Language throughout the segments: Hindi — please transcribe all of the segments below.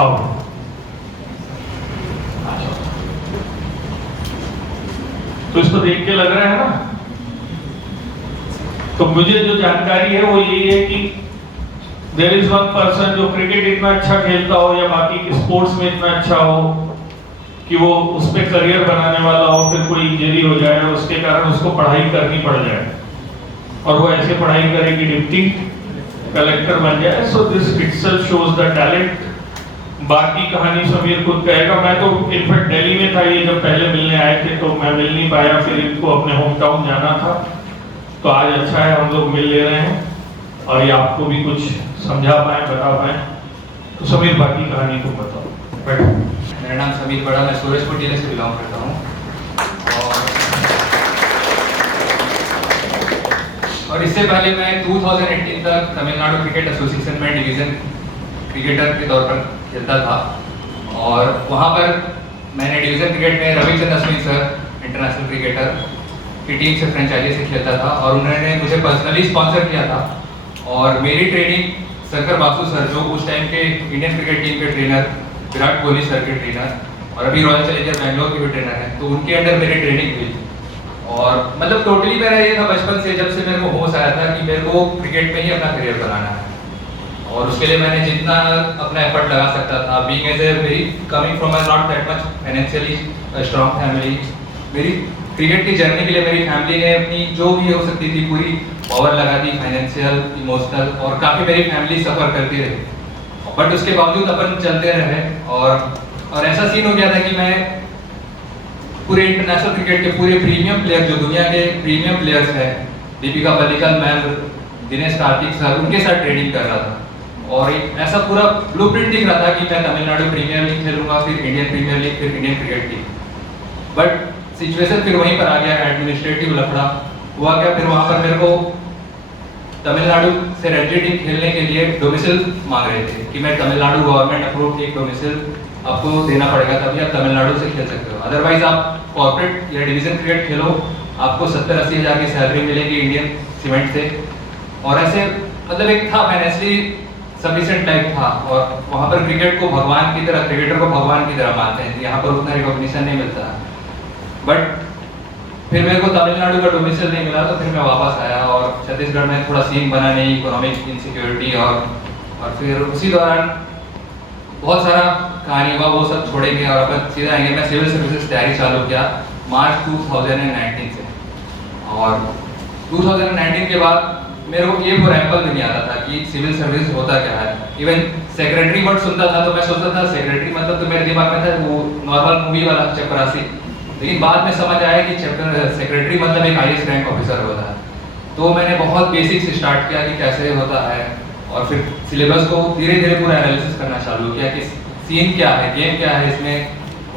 आओ। तो इसको देख के लग रहा है ना। तो मुझे जो जानकारी है वो ये है कि देयर इज वन पर्सन जो क्रिकेट इतना अच्छा खेलता हो या बाकी स्पोर्ट्स में इतना अच्छा हो कि वो उस पे करियर बनाने वाला हो, फिर कोई इंजरी हो जाए और उसके कारण उसको पढ़ाई करनी पड़ जाए और वो ऐसे पढ़ाई करे कि डिप्टी कलेक्टर बन जाए। So this itself shows the talent. बाकी कहानी समीर खुद कहेगा। मैं तो इनफैक्ट दिल्ली में था ये जब पहले मिलने आए थे, तो मैं मिल नहीं पाया, फिर इनको अपने होम टाउन जाना था। तो आज अच्छा है हम लोग मिल ले रहे हैं और ये आपको भी कुछ समझा पाए, बता पाए। तो समीर बाकी कहानी तुम बताओ। बैठो। मेरा नाम समीर बड़ा, मैं सूरजपुर जिले से बिलोंग करता हूँ और इससे पहले मैं 2018 तक तमिलनाडु क्रिकेट एसोसिएशन में डिवीज़न क्रिकेटर के तौर पर खेलता था और वहाँ पर मैंने डिवीज़न क्रिकेट में Ravichandra Ashwin sir international cricketer की टीम से फ्रेंचाइजी से खेलता था और उन्होंने मुझे पर्सनली स्पॉन्सर किया था। और मेरी ट्रेनिंग शंकर बासु सर, जो उस टाइम के इंडियन क्रिकेट टीम के ट्रेनर, विराट कोहली सर के ट्रेनर और अभी रॉयल चैलेंजर्स बैंगलोर के भी ट्रेनर हैं, तो उनके अंडर मेरी ट्रेनिंग हुई। और मतलब टोटली मेरा ये था बचपन से, जब से मेरे को होश आया था कि मेरे को क्रिकेट में ही अपना करियर बनाना है और उसके लिए मैंने जितना अपना एफर्ट लगा सकता था। Being as a very coming from a not that much financially strong family, मेरी क्रिकेट की जर्नी के लिए मेरी फैमिली ने अपनी जो भी हो सकती थी पूरी पावर लगा दी, फाइनेंशियल, इमोशनल, और काफ़ी मेरी फैमिली सफ़र करती रही। बट उसके बावजूद अपन चलते रहे और ऐसा सीन हो गया था कि मैं पूरे इंटरनेशनल क्रिकेट के पूरे प्रीमियम प्लेयर, जो दुनिया के प्रीमियम प्लेयर्स हैं, दीपिका पल्लिकल मैम, दिनेश कार्तिक सर, उनके साथ ट्रेनिंग कर रहा था और एक ऐसा पूरा ब्लूप्रिंट दिख रहा था कि मैं तमिलनाडु प्रीमियर लीग खेलूंगा, फिर इंडियन प्रीमियर लीग, फिर Indian cricket league. But situation फिर वहीं पर आ गया, एडमिनिस्ट्रेटिव लफड़ा हुआ क्या, फिर वहाँ पर मेरे को तमिलनाडु से रणजी टीम खेलने के लिए डोमिसाइल मांग रहे थे कि मैं तमिलनाडु गवर्नमेंट अप्रूव एक डोमिसाइल आपको देना पड़ेगा, तभी आप तमिलनाडु से खेल सकते हो, अदरवाइज आप कॉर्पोरेट या डिवीजन क्रिकेट खेलो, आपको 70-80 हज़ार की सैलरी मिलेगी इंडियन सीमेंट से। और ऐसे मतलब एक था फाइनेंशियली सफिशिएंट टाइप था और वहाँ पर क्रिकेट को भगवान की तरह, क्रिकेटर को भगवान की तरह मानते हैं, यहाँ पर उतना रिकॉग्निशन नहीं मिलता। बट फिर मेरे को तमिलनाडु का डोमिसाइल नहीं मिला, तो फिर मैं वापस आया और छत्तीसगढ़ में थोड़ा सीन बना नहीं, इकोनॉमिक इनसिक्योरिटी और फिर उसी दौरान बहुत सारा कहानी हुआ, वो सब छोड़ेंगे और अपन सीधा आएंगे। मैं सिविल सर्विसेज तैयारी चालू किया मार्च 2019 से और 2019 के बाद मेरे को ये वो रैंपल भी नहीं आता था कि सिविल सर्विस होता क्या है। इवन सेक्रेटरी वर्ड सुनता था तो मैं सोचता था सेक्रेटरी मतलब, तो मेरे दिमाग में था वो नॉर्मल मूवी वाला चपरासी, लेकिन बाद में समझ आया कि सेक्रेटरी मतलब एक IAS रैंक ऑफिसर होता है। तो मैंने बहुत बेसिक से स्टार्ट किया कि कैसे होता है और फिर सिलेबस को धीरे धीरे पूरा एनालिसिस करना चालू किया कि सीन क्या है, गेम क्या है इसमें।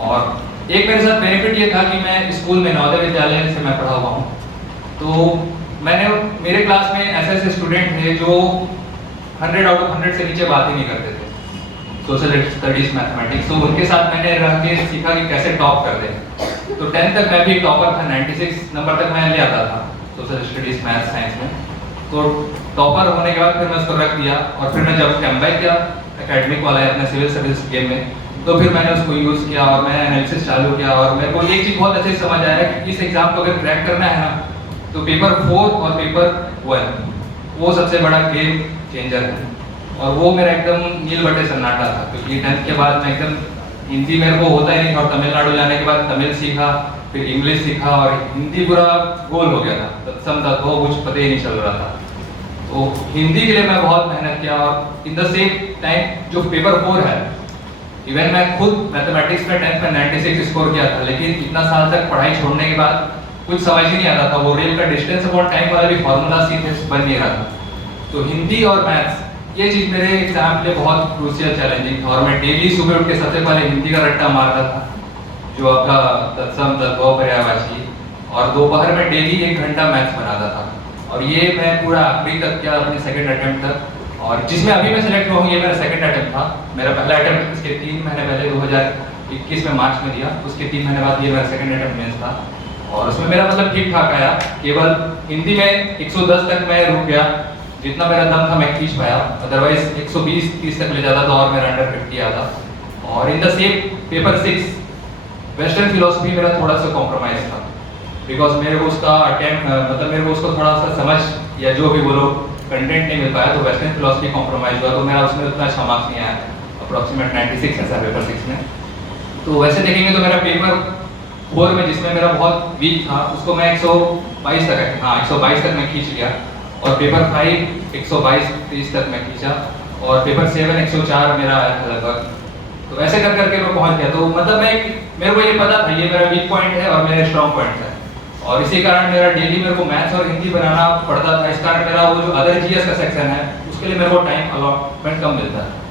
और एक मेरे साथ बेनिफिट ये था कि मैं स्कूल में नवोदय विद्यालय से मैं पढ़ा हुआ हूँ, तो मैंने मेरे क्लास में ऐसे स्टूडेंट थे जो 100 आउट ऑफ 100 से नीचे बात ही नहीं करते थे सोशल स्टडीज, मैथमेटिक्स। तो उनके साथ मैंने रह के सीखा कि कैसे टॉप कर दे। तो 10th तक मैं भी टॉपर था, 96 नंबर तक मैं ले आता था सोशल स्टडीज, मैथ, साइंस में। तो टॉपर होने के बाद फिर मैं उसको रख दिया और फिर मैं जब कैम्बैक किया एकेडमिक वाला है अपने सिविल सर्विस गेम में, तो फिर मैंने उसको यूज़ किया और मैंने एनालिसिस चालू किया और मेरे को एक चीज़ बहुत अच्छे से समझ आया कि इस एग्जाम को अगर क्रैक करना है ना, तो पेपर 4 और पेपर 1 वो सबसे बड़ा गेम चेंजर है। और वो मेरा एकदम नील बटे सन्नाटा था, क्योंकि 10th के बाद मैं एकदम हिंदी मेरे को होता ही नहीं था और तमिलनाडु जाने के बाद तमिल सीखा, फिर इंग्लिश सीखा और हिंदी पूरा गोल हो गया था, तत्सम तत्व कुछ पता ही नहीं चल रहा था। तो हिंदी के लिए मैं बहुत मेहनत किया और इन द सेम टाइम जो पेपर 4 है, इवन मैं खुद मैथमेटिक्स में 10th में 96 स्कोर किया था, लेकिन इतना साल तक पढ़ाई छोड़ने के बाद कुछ समझ ही नहीं आता था, वो रेल का डिस्टेंस अपॉन टाइम वाला भी फॉर्मूला सीधे बन नहीं रहा था। तो हिंदी और मैथ्स ये चीज़ मेरे एग्जाम के लिए बहुत क्रूशियल चैलेंजिंग था और मैं डेली सुबह उठ के सबसे पहले हिंदी का रट्टा मारता था, जो आपका तत्सम तत्व पर्यायवाची, और दोपहर में डेली 1 घंटा मैथ्स बनाता था। और ये मैं पूरा आखिरी तक किया अपने सेकंड अटेम्प्ट तक, और जिसमें अभी मैं सिलेक्ट हुआ हूँ ये मेरा सेकंड अटेम्प्ट था। मेरा पहला अटेम्प्ट इसके 3 महीने पहले 2021 में मार्च में दिया, उसके 3 महीने बाद ये मेरा सेकंड अटेम्प्ट मेंस था और उसमें मेरा मतलब ठीक ठाक आया। केवल हिंदी में 110 तक मैं रुक गया, जितना मेरा दम था मैं खींच पाया, अदरवाइज 120-30 तक ले जाता था और मेरा अंडर 50 आता। और in the same paper 6 western philosophy मेरा थोड़ा सा कॉम्प्रोमाइज था, बिकॉज मेरे को उसका अटेम्प्ट मतलब मेरे को उसको थोड़ा सा समझ या जो भी बोलो कंटेंट नहीं मिल पाया, तो वेस्टर्न फिलोसफी कॉम्प्रोमाइज हुआ, तो मेरा उसमें उतना अच्छा मार्क्स नहीं आया, अप्रॉक्सीमेट 96 है सर पेपर 6 में। तो वैसे देखेंगे तो मेरा पेपर 4 में जिसमें मेरा बहुत वीक था उसको मैं 122 तक, हाँ 122 तक मैं खींच गया, और पेपर 5 122-30 तक मैं खींचा, और पेपर 7 104 मेरा आया था लगभग। तो ऐसे कर करके मैं पहुंच गया। तो मतलब मेरे को ये पता था ये मेरा वीक पॉइंट है और मेरे स्ट्रॉन्ग पॉइंट है, और इसी कारण मेरा डेली मेरे को मैथ्स और हिंदी बनाना पड़ता था। इस कारण मेरा वो जो अदर जीएस का सेक्शन है उसके लिए मेरे को टाइम अलॉटमेंट कम मिलता है।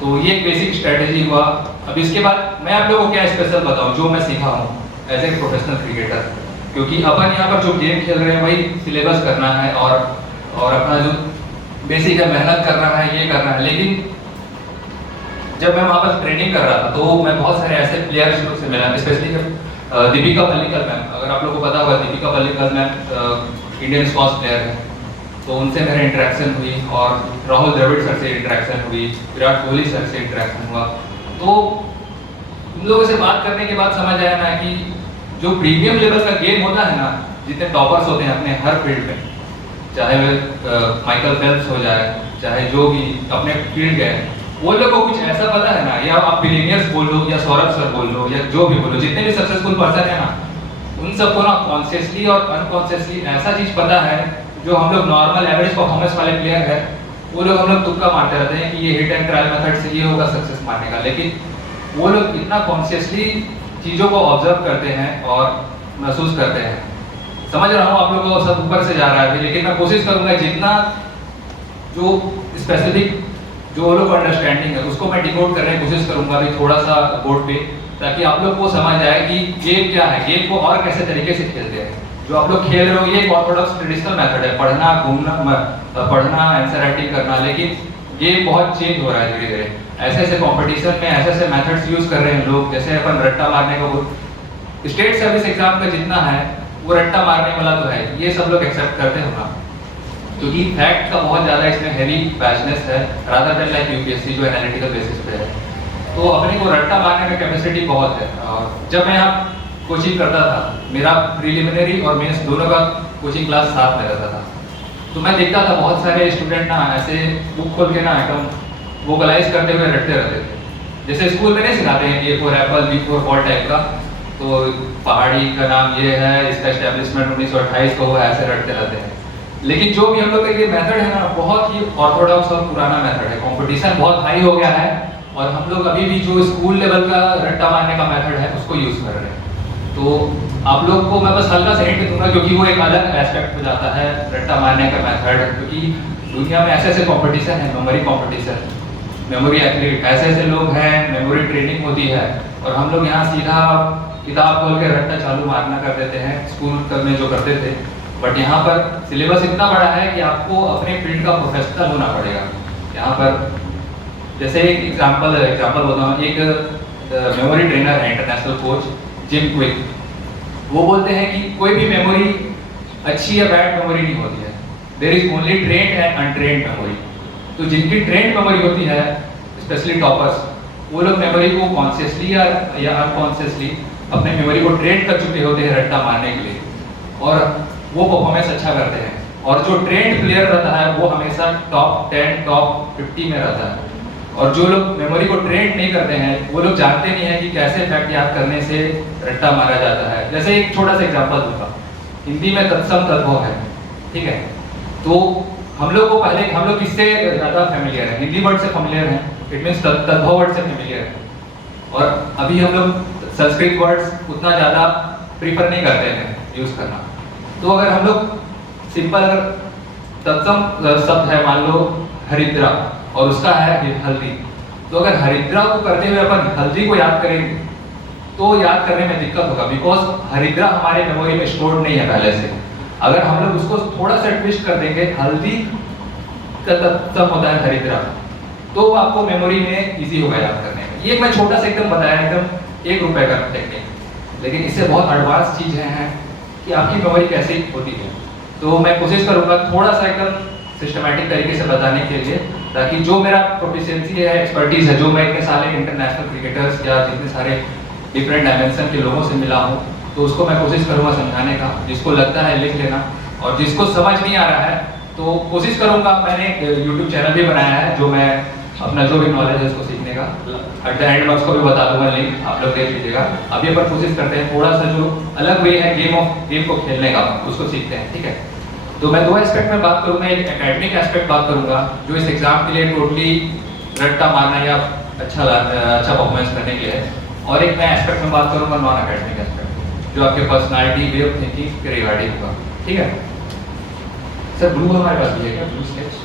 तो ये एक बेसिक स्ट्रेटेजी हुआ। अब इसके बाद मैं आप लोगों को क्या स्पेशल बताऊं जो मैं सीखा हूं एज ए प्रोफेशनल क्रिकेटर, क्योंकि अपन यहाँ पर जो गेम खेल रहे हैं वही सिलेबस करना है और अपना जो बेसिक है मेहनत करना है, ये करना है। लेकिन जब मैं वहाँ पर ट्रेनिंग कर रहा था तो मैं बहुत सारे ऐसे प्लेयर्स से मिला, स्पेशली दीपिका पल्लिकल मैम, अगर आप लोगों को पता होगा Deepika Pallikal ma'am Indian squash player है, तो उनसे मेरा इंटरेक्शन हुई, और राहुल द्रविड़ सर से इंटरेक्शन हुई, विराट कोहली सर से इंटरेक्शन हुआ। तो उन लोगों से बात करने के बाद समझ आया ना कि जो प्रीमियम लेवल का गेम होता है ना, जितने टॉपर्स होते हैं अपने हर फील्ड में, चाहे माइकल फेल्प्स हो जाए, चाहे जो भी अपने फील्ड गए, वो लोग को कुछ ऐसा पता है ना, या आप बिलियनियर्स बोल लो या सौरभ सर बोल लो या जो भी बोलो, जितने भी सक्सेसफुल पर्सन है ना, उन सबको ना कॉन्शियसली और अनकॉन्शियसली ऐसा चीज पता है जो हम लोग नॉर्मल एवरेज परफॉर्मेंस वाले प्लेयर है, वो लोग हम लोग तुक्का मारते रहते हैं कि ये हिट एंड ट्रायल मेथड से ये होगा सक्सेस पाने का। लेकिन वो लोग इतना कॉन्शियसली चीज़ों को ऑब्जर्व करते हैं और महसूस करते हैं। समझ रहा हूँ आप लोगों को सब ऊपर से जा रहा है, लेकिन मैं कोशिश करूँगा जितना जो स्पेसिफिक जो वो लोग को अंडरस्टैंडिंग है उसको मैं डिकोड करने की कोशिश करूँगा अभी थोड़ा सा बोर्ड पे, ताकि आप लोग को समझ आए कि गेम क्या है, गेम को और कैसे तरीके से खेलते हैं। जो आप लोग खेल रहे हो ये एक ऑर्थोडॉक्स ट्रेडिशनल मेथड है, पढ़ना घूमना पढ़ना आंसर राइटिंग करना, लेकिन गेम बहुत चेंज हो रहा है धीरे धीरे। ऐसे ऐसे कंपटीशन में ऐसे ऐसे मेथड्स यूज कर रहे हैं लोग, जैसे अपन रट्टा मारने का स्टेट सर्विस एग्जाम का जितना है वो रट्टा मारने वाला तो है, ये सब लोग एक्सेप्ट करते हो ना, क्योंकि फैक्ट का बहुत ज़्यादा इसमें हैवी बैचनेस है रादर देन लाइक यूपीएससी जो एनालिटिकल बेसिस पे है। तो अपने को रट्टा मारने में कैपेसिटी बहुत है। और जब मैं यहाँ कोचिंग करता था, मेरा प्रिलिमिनरी और मेंस दोनों का कोचिंग क्लास साथ में रहता था, तो मैं देखता था बहुत सारे स्टूडेंट ना ऐसे बुक खोल के ना एकदम वोकलाइज करते हुए रटते रहते थे। जैसे स्कूल में नहीं सिखाते हैं A for apple, B for ball type का, तो पहाड़ी का नाम ये है, इसका एस्टेब्लिशमेंट 1928 का हुआ, ऐसे रटते रहते हैं। लेकिन जो भी हम लोग का ये मेथड है ना बहुत ही ऑर्थोडॉक्स और पुराना मेथड है। कंपटीशन बहुत हाई हो गया है और हम लोग अभी भी जो स्कूल लेवल का रट्टा मारने का मेथड है उसको यूज कर रहे हैं। तो आप लोग को मैं बस हल्का सा हिंट दूंगा, क्योंकि वो एक अलग एस्पेक्ट हो जाता है रट्टा मारने का मेथड, क्योंकि दुनिया में ऐसे ऐसे कंपटीशन है, मेमोरी कंपटीशन, मेमोरी एथलीट, ऐसे ऐसे लोग हैं, मेमोरी ट्रेनिंग होती है, और हम लोग यहाँ सीधा किताब खोल के रट्टा चालू मारना कर देते हैं स्कूल में जो करते थे। बट यहाँ पर सिलेबस इतना बड़ा है कि आपको अपने फील्ड का प्रोफेशनल होना पड़ेगा। यहाँ पर जैसे एक एग्जांपल बोलता हूँ, एक मेमोरी ट्रेनर है, इंटरनेशनल कोच जिम क्विक, वो बोलते हैं कि कोई भी मेमोरी अच्छी या बैड मेमोरी नहीं होती है, there is only trained and untrained memory. तो जिनकी ट्रेंड मेमोरी होती है, स्पेशली टॉपर्स, वो लोग मेमोरी को कॉन्शियसली या अनकॉन्शियसली अपने मेमोरी को ट्रेन कर चुके होते हैं रट्टा मारने के लिए, और वो परफॉर्मेंस अच्छा करते हैं। और जो ट्रेंड प्लेयर रहता है वो हमेशा टॉप 10 टॉप 50 में रहता है। और जो लोग मेमोरी को ट्रेंड नहीं करते हैं वो लोग जानते नहीं है कि कैसे फैक्ट याद करने से रट्टा मारा जाता है। जैसे एक छोटा सा एग्जांपल दूंगा, हिंदी में तत्सम तद्भव है, ठीक है, तो हम लोग को पहले हम लोग किससे ज़्यादा फेमिलियर है, हिंदी वर्ड से फेमिलियर है, इट मीन्स तद्भव वर्ड से फेमिलियर है। और अभी हम लोग संस्कृत वर्ड्स उतना ज़्यादा प्रीफर नहीं करते हैं यूज़ करना। तो अगर हम लोग सिंपल अगर तत्सम शब्द है, मान लो हरिद्रा, और उसका है हल्दी, तो अगर हरिद्रा को करते हुए अपन हल्दी को याद करेंगे तो याद करने में दिक्कत होगा, बिकॉज हरिद्रा हमारे मेमोरी में स्टोर्ड नहीं है पहले से। अगर हम लोग उसको थोड़ा सा ट्विस्ट कर देंगे, हल्दी का तत्सम होता है हरिद्रा, तो आपको मेमोरी में इजी होगा याद करने में। ये मैं छोटा सा एकदम बताया, एकदम 1 रुपए का टेक्निक, लेकिन इससे बहुत एडवांस चीजें हैं कि आपकी मेमोरी कैसे होती है। तो मैं कोशिश करूंगा थोड़ा सा एकदम सिस्टमैटिक तरीके से बताने के लिए, ताकि जो मेरा प्रोफिशिएंसी है, एक्सपर्टीज है, जो मैं इतने सारे इंटरनेशनल क्रिकेटर्स या जितने सारे डिफरेंट डायमेंशन के लोगों से मिला हूँ, तो उसको मैं कोशिश करूँगा समझाने का। जिसको लगता है लिख लेना, और जिसको समझ नहीं आ रहा है तो कोशिश करूँगा। मैंने यूट्यूब चैनल भी बनाया है जो मैं अपना जो भी नॉलेज है उसको सीखने का, एट द एंड मैं उसको भी बता दूंगा, लिंक आप लोग देख लीजिएगा। अभी अपन कोशिश करते हैं थोड़ा सा जो अलग वे है गेम को खेलने का, उसको सीखते हैं, ठीक है। तो मैं दो एस्पेक्ट में बात करूंगा, एक एकेडमिक एस्पेक्ट बात करूंगा जो इस एग्जाम के लिए टोटली रट्टा मारना या अच्छा परफॉर्मेंस करने के लिए है, और एक मैं एस्पेक्ट में बात करूंगा नॉन एकेडमिक एस्पेक्ट जो आपके पर्सनालिटी, वे ऑफ थिंकिंग के रिगार्डिंग होगा, ठीक है। सर ब्लू हमारे पास भी है क्या, ब्लू स्केच?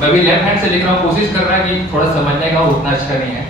मैं भी लेफ्ट हैंड से लिख रहा हूँ, कोशिश कर रहा है कि थोड़ा समझने का उतना अच्छा नहीं है।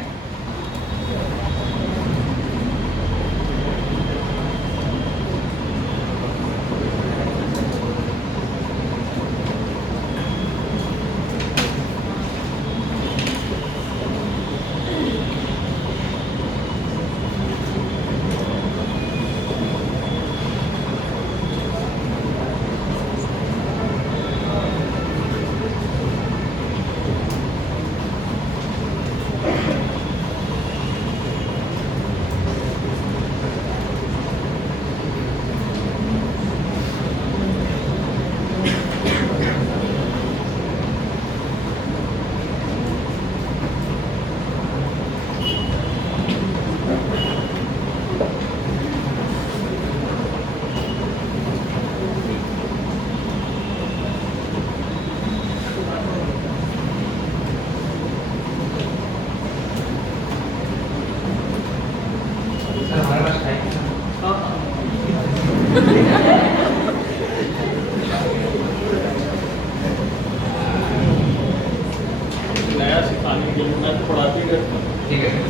नया सिखाने के लिए मैं तो पढ़ाती रहता हूँ, ठीक है।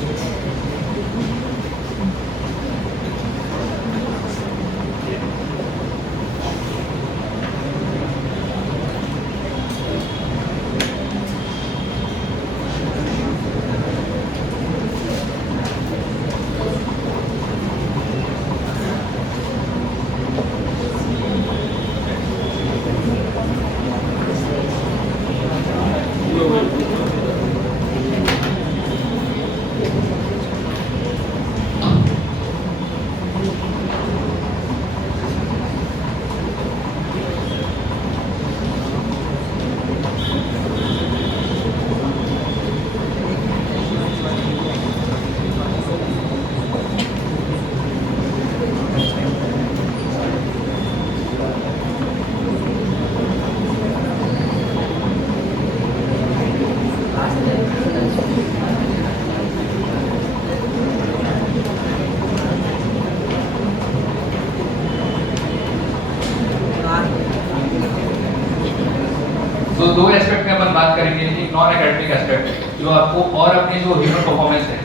तो दो एस्पेक्ट में अपन बात करेंगे, एक नॉन एकेडमिक एस्पेक्ट जो आपको, और अपनी जो ह्यूमन परफॉर्मेंस है,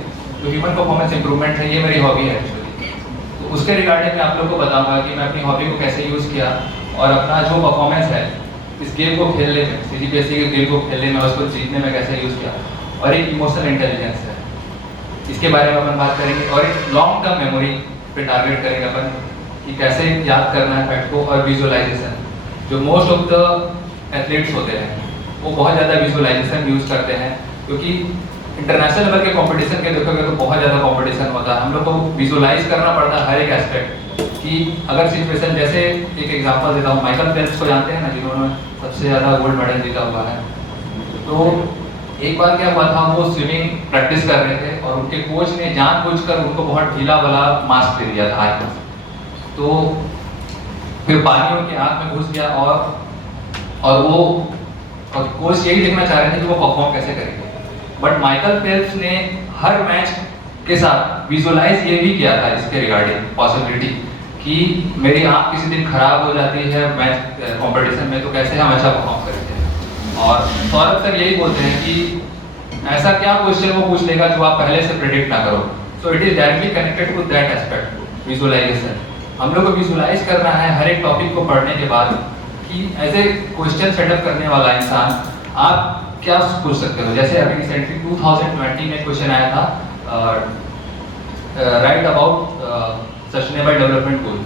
जो ह्यूमन परफॉर्मेंस इंप्रूवमेंट है, ये मेरी हॉबी है एक्चुअली। तो उसके रिगार्डिंग मैं आप लोग को बताऊंगा कि मैं अपनी हॉबी को कैसे यूज़ किया, और अपना जो परफॉर्मेंस है इस गेम को खेलने में, CGPSC के गेम को खेलने में, उसको जीतने में कैसे यूज़ किया, और एक इमोशनल इंटेलिजेंस है, इसके बारे में अपन बात करेंगे। और एक लॉन्ग टर्म मेमोरी पे टारगेट करेंगे अपन कि कैसे याद करना है फैक्ट को, और विजुअलाइजेशन जो मोस्ट ऑफ द एथलीट्स होते हैं वो बहुत ज़्यादा विजुअलाइजेशन यूज़ करते हैं, क्योंकि इंटरनेशनल लेवल के कंपटीशन के देखोगे तो बहुत ज़्यादा कंपटीशन होता है। हम लोग को विजुअलाइज करना पड़ता है हर एक एस्पेक्ट, कि अगर सिचुएशन, जैसे एक एग्जांपल देता हूँ, माइकल फेल्प्स को जानते हैं ना, जिन्होंने सबसे ज़्यादा गोल्ड मेडल जीता हुआ है। तो एक बार क्या हुआ था, वो स्विमिंग प्रैक्टिस कर रहे थे और उनके कोच ने जानबूझकर उनको बहुत ढीला वाला मास्क दे दिया था आँख में। तो फिर पानी उनकी आँख में घुस गया, और वो कोच यही देखना चाह रहे थे कि वो परफॉर्म कैसे करेंगे। बट माइकल फेल्प्स ने हर मैच के साथ विजुअलाइज ये भी किया था इसके रिगार्डिंग पॉसिबिलिटी कि मेरी आँख किसी दिन खराब हो जाती है मैच कंपटीशन में, तो कैसे हम अच्छा परफॉर्म करेंगे। और सौरभ सर यही बोलते हैं कि ऐसा क्या क्वेश्चन वो पूछ लेगा जो आप पहले से प्रेडिक्ट ना करो। So it is directly connected to that aspect. Visualization. हम लोग को विजुअलाइज करना है हर एक टॉपिक को पढ़ने के बाद कि एज ए क्वेश्चन सेटअप करने वाला इंसान आप क्या पूछ सकते हो। जैसे अभी रिसेंटली 2020 में क्वेश्चन आया था right about sustainable development goal,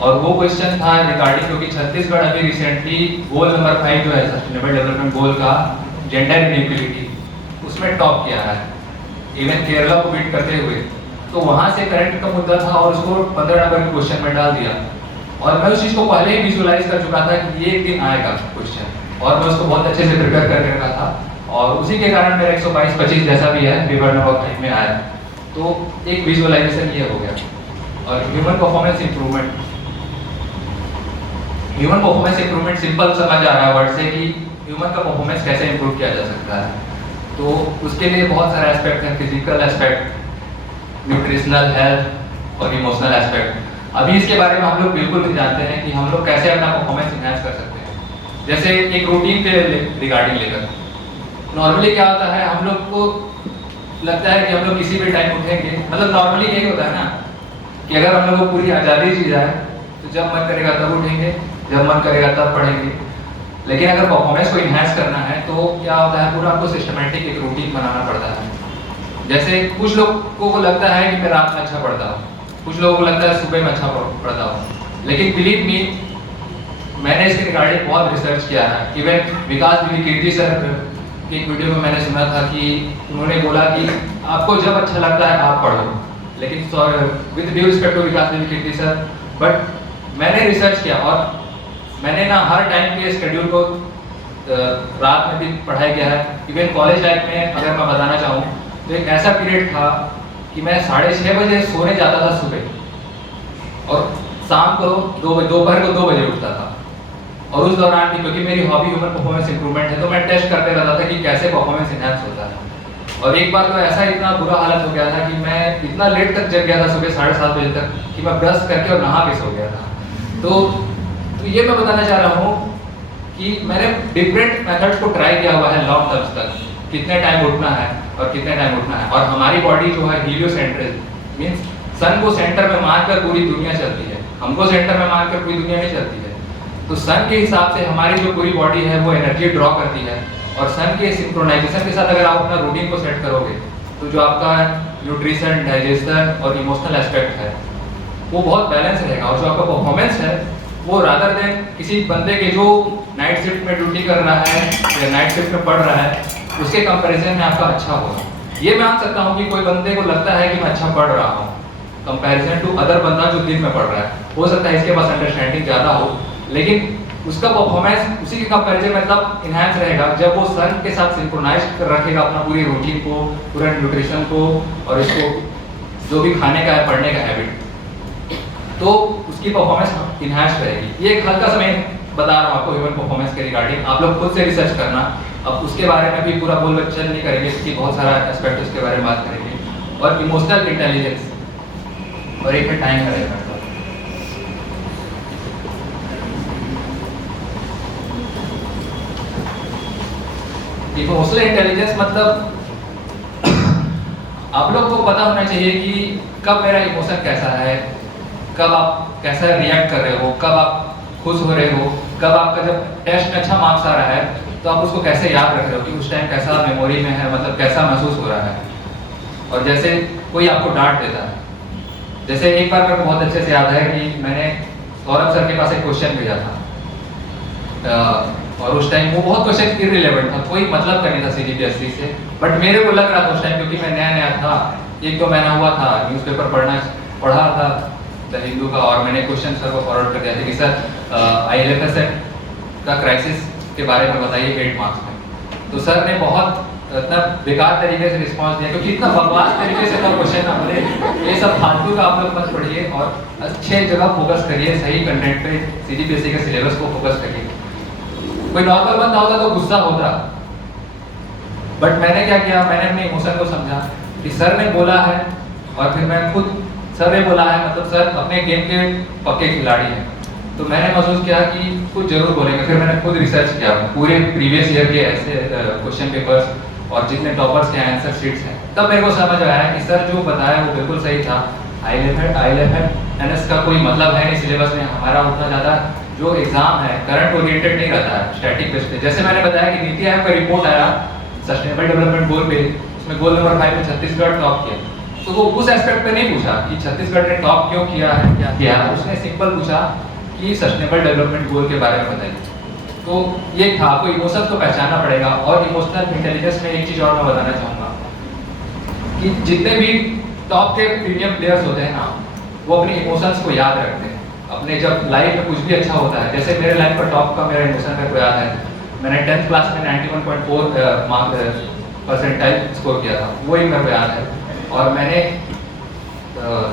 और वो क्वेश्चन था रिगार्डिंग, क्योंकि छत्तीसगढ़ अभी रिसेंटली गोल नंबर 5 जो है सस्टेनेबल डेवलपमेंट गोल का जेंडर इनइक्वलिटी, उसमें टॉप किया है, इवन केरला को बीट करते हुए। तो वहाँ से करंट का मुद्दा था और उसको 15 नंबर के क्वेश्चन में डाल दिया, और मैं उस चीज़ को पहले ही विजुअलाइज कर चुका था कि ये एक दिन आएगा क्वेश्चन, और मैं उसको बहुत अच्छे से प्रिपेयर करके रखा था, और उसी के कारण मेरा 122-25 जैसा भी है पेपर नंबर 5 में आया। तो एक विजुअलाइजेशन ये हो गया। और human performance improvement, human performance improvement simple समझ आ रहा है वर्ड से कि ह्यूमन का परफॉर्मेंस कैसे इंप्रूव किया जा सकता है। तो उसके लिए बहुत सारे एस्पेक्ट हैं, फिजिकल एस्पेक्ट, न्यूट्रिशनल, हेल्थ और इमोशनल एस्पेक्ट। अभी इसके बारे में हम लोग बिल्कुल नहीं जानते हैं कि हम लोग कैसे अपना परफॉर्मेंस इनहैंस कर सकते हैं। जैसे एक रूटीन के रिगार्डिंग लेकर, नॉर्मली क्या होता है, हम लोग को लगता है कि हम लोग किसी भी टाइम उठेंगे, मतलब नॉर्मली यही होता है ना कि अगर हम लोग को पूरी आज़ादी दी जाए तो जब मन करेगा तब उठेंगे, जब मन करेगा तब पढ़ेंगे। लेकिन अगर परफॉर्मेंस को इन्हांस करना है तो क्या होता है, पूरा आपको सिस्टमेटिक एक रूटीन बनाना पड़ता है। जैसे कुछ लोगों को लगता है कि मैं रात में अच्छा पढ़ता हूँ, कुछ लोगों को लगता है सुबह में अच्छा पढ़ता हूँ, लेकिन बिलीव मी, मैंने इसके रिगार्डिंग बहुत रिसर्च किया है। इवन विकास कीर्ति सर की एक वीडियो में मैंने सुना था कि उन्होंने बोला कि आपको जब अच्छा लगता है आप पढ़ो, लेकिन with due respect to Vikas Kirti sir, but मैंने रिसर्च किया और मैंने ना हर टाइम के शेड्यूल को रात में भी पढ़ाया गया है। इवन कॉलेज लाइफ में अगर मैं बताना चाहूँ तो एक ऐसा पीरियड था कि मैं 6:30 बजे सोने जाता था सुबह, और शाम को दोपहर को 2 बजे उठता था। और उस दौरान भी, क्योंकि मेरी हॉबी ह्यूमन परफॉर्मेंस इंप्रूवमेंट है, तो मैं टेस्ट करते रहता था कि कैसे परफॉर्मेंस इनहैंस होता है। और एक बार तो ऐसा इतना बुरा हालत हो गया था कि मैं इतना लेट तक जग गया था, सुबह 7:30 बजे तक, कि मैं ब्रश करके और नहा के सो गया था। तो ये मैं बताना चाह रहा हूँ कि मैंने डिफरेंट मेथड्स को ट्राई किया हुआ है लॉन्ग टर्म्स तक, कितने टाइम उठना है और कितने टाइम उठना है। और हमारी बॉडी जो है हीलियोसेंट्रिक मीन्स सन को सेंटर में मानकर पूरी दुनिया चलती है, हमको सेंटर में मानकर पूरी दुनिया नहीं चलती है। तो सन के हिसाब से हमारी जो पूरी बॉडी है वो एनर्जी ड्रॉ करती है, और सन के सिंक्रोनाइजेशन के साथ अगर आप अपना रूटीन को सेट करोगे तो जो आपका न्यूट्रिशन, डाइजेशन और इमोशनल एस्पेक्ट है वो बहुत बैलेंस रहेगा। और जो आपका परफॉर्मेंस है वो रादर देन किसी बंदे के जो नाइट शिफ्ट में ड्यूटी कर रहा है या नाइट शिफ्ट में पढ़ रहा है उसके कंपैरिजन में आपका अच्छा होगा। ये मान सकता हूँ कि कोई बंदे को लगता है कि मैं अच्छा पढ़ रहा हूँ कंपैरिजन टू अदर बंदा जो दिन में पढ़ रहा है, हो सकता है इसके पास अंडरस्टैंडिंग ज़्यादा हो, लेकिन उसका परफॉर्मेंस उसी के कंपैरिजन में तब इन्हांस रहेगा जब वो सन के साथ सिंक्रोनाइज रखेगा अपना पूरी रूटीन को, पूरा न्यूट्रिशन को, और इसको जो भी खाने का है, पढ़ने का हैबिट, तो उसकी परफॉर्मेंस इन्हांस रहेगी। ये एक हल्का सा मैं बता रहा हूँ आपको ह्यूमन परफॉर्मेंस के रिगार्डिंग, आप लोग खुद से रिसर्च करना। अब उसके बारे में भी पूरा बोल चल नहीं करेंगे क्योंकि बहुत सारा एस्पेक्ट उसके बारे में बात करेंगे। और इमोशनल इंटेलिजेंस, और एक में टाइम करेगा। इमोशनल इंटेलिजेंस मतलब आप लोग को पता होना चाहिए कि कब मेरा इमोशन कैसा है, कब आप कैसा रिएक्ट कर रहे हो, कब आप खुश हो रहे हो, कब आपका जब टेस्ट में अच्छा मार्क्स आ रहा है तो आप उसको कैसे याद रख रहे हो कि उस टाइम कैसा मेमोरी में है, मतलब कैसा महसूस हो रहा है। और जैसे कोई आपको डांट देता है, जैसे एक बार मेरे को बहुत अच्छे से याद है कि मैंने सौरभ सर के पास एक क्वेश्चन भेजा था, और उस टाइम वो बहुत क्वेश्चन इररिलेवेंट था, कोई मतलब का नहीं था CGPSC से, बट मेरे को लग रहा था उस टाइम, क्योंकि मैं नया नया था, 1-2 महीना हुआ था, न्यूज़पेपर पढ़ा था द हिंदू का, और मैंने क्वेश्चन सर को फॉरवर्ड कर दिया था कि सर IL&FS का क्राइसिस के बारे में बताइए 8 मार्क्स में। तो सर ने बहुत इतना बेकार तरीके से रिस्पॉन्स दिया, क्योंकि इतना बकवास तरीके से था क्वेश्चन ना, बोले ये सब फालतू का आप लोग मत पढ़िए और अच्छे जगह फोकस करिए, सही कंटेंट पे, CGPSC के सिलेबस को फोकस करिए। कोई नॉर्मल बंदा होता तो गुस्सा होता, बट मैंने क्या किया, मैंने अपने इमोशन को समझा कि सर ने बोला है, और फिर मैं खुद, सर ने बोला है मतलब सर अपने गेम के पक्के खिलाड़ी हैं, तो मैंने महसूस किया कि कुछ जरूर बोलेंगे। फिर मैंने खुद रिसर्च किया पूरे प्रीवियस ईयर के ऐसे क्वेश्चन पेपर्स और जितने टॉपर्स के आंसर शीट्स हैं, तब मेरे को समझ आया कि सर जो बताया वो बिल्कुल सही था। IL/FNS का कोई मतलब है नहीं सिलेबस में, हमारा उतना ज़्यादा जो एग्जाम है करंट ओरिएंटेड नहीं रहता है, स्टैटिक बेस्ड पे। जैसे मैंने बताया कि नीति आयोग का रिपोर्ट आया सस्टेनेबल डेवलपमेंट गोल पे, उसमें गोल नंबर 5 में छत्तीसगढ़ टॉप किया, तो वो उस एस्पेक्ट पे नहीं पूछा कि छत्तीसगढ़ ने टॉप क्यों किया है, क्या किया है, उसने सिंपल पूछा कि सस्टेनेबल डेवलपमेंट गोल के बारे में बताइए। तो ये था, आपको इमोशंस को पहचानना पड़ेगा। और इमोशनल इंटेलिजेंस में एक चीज़ और मैं बताना चाहूँगा कि जितने भी टॉप के प्रीमियम प्लेयर्स होते हैं ना, वो अपने इमोशंस को याद रखते हैं। अपने जब लाइफ में कुछ भी अच्छा होता है, जैसे मेरे लाइफ का टॉप का मेरा इमोशन मेरे को याद है, मैंने 10th क्लास में 91.4 परसेंटाइल स्कोर किया था, वो ही मेरे को याद है। और मैंने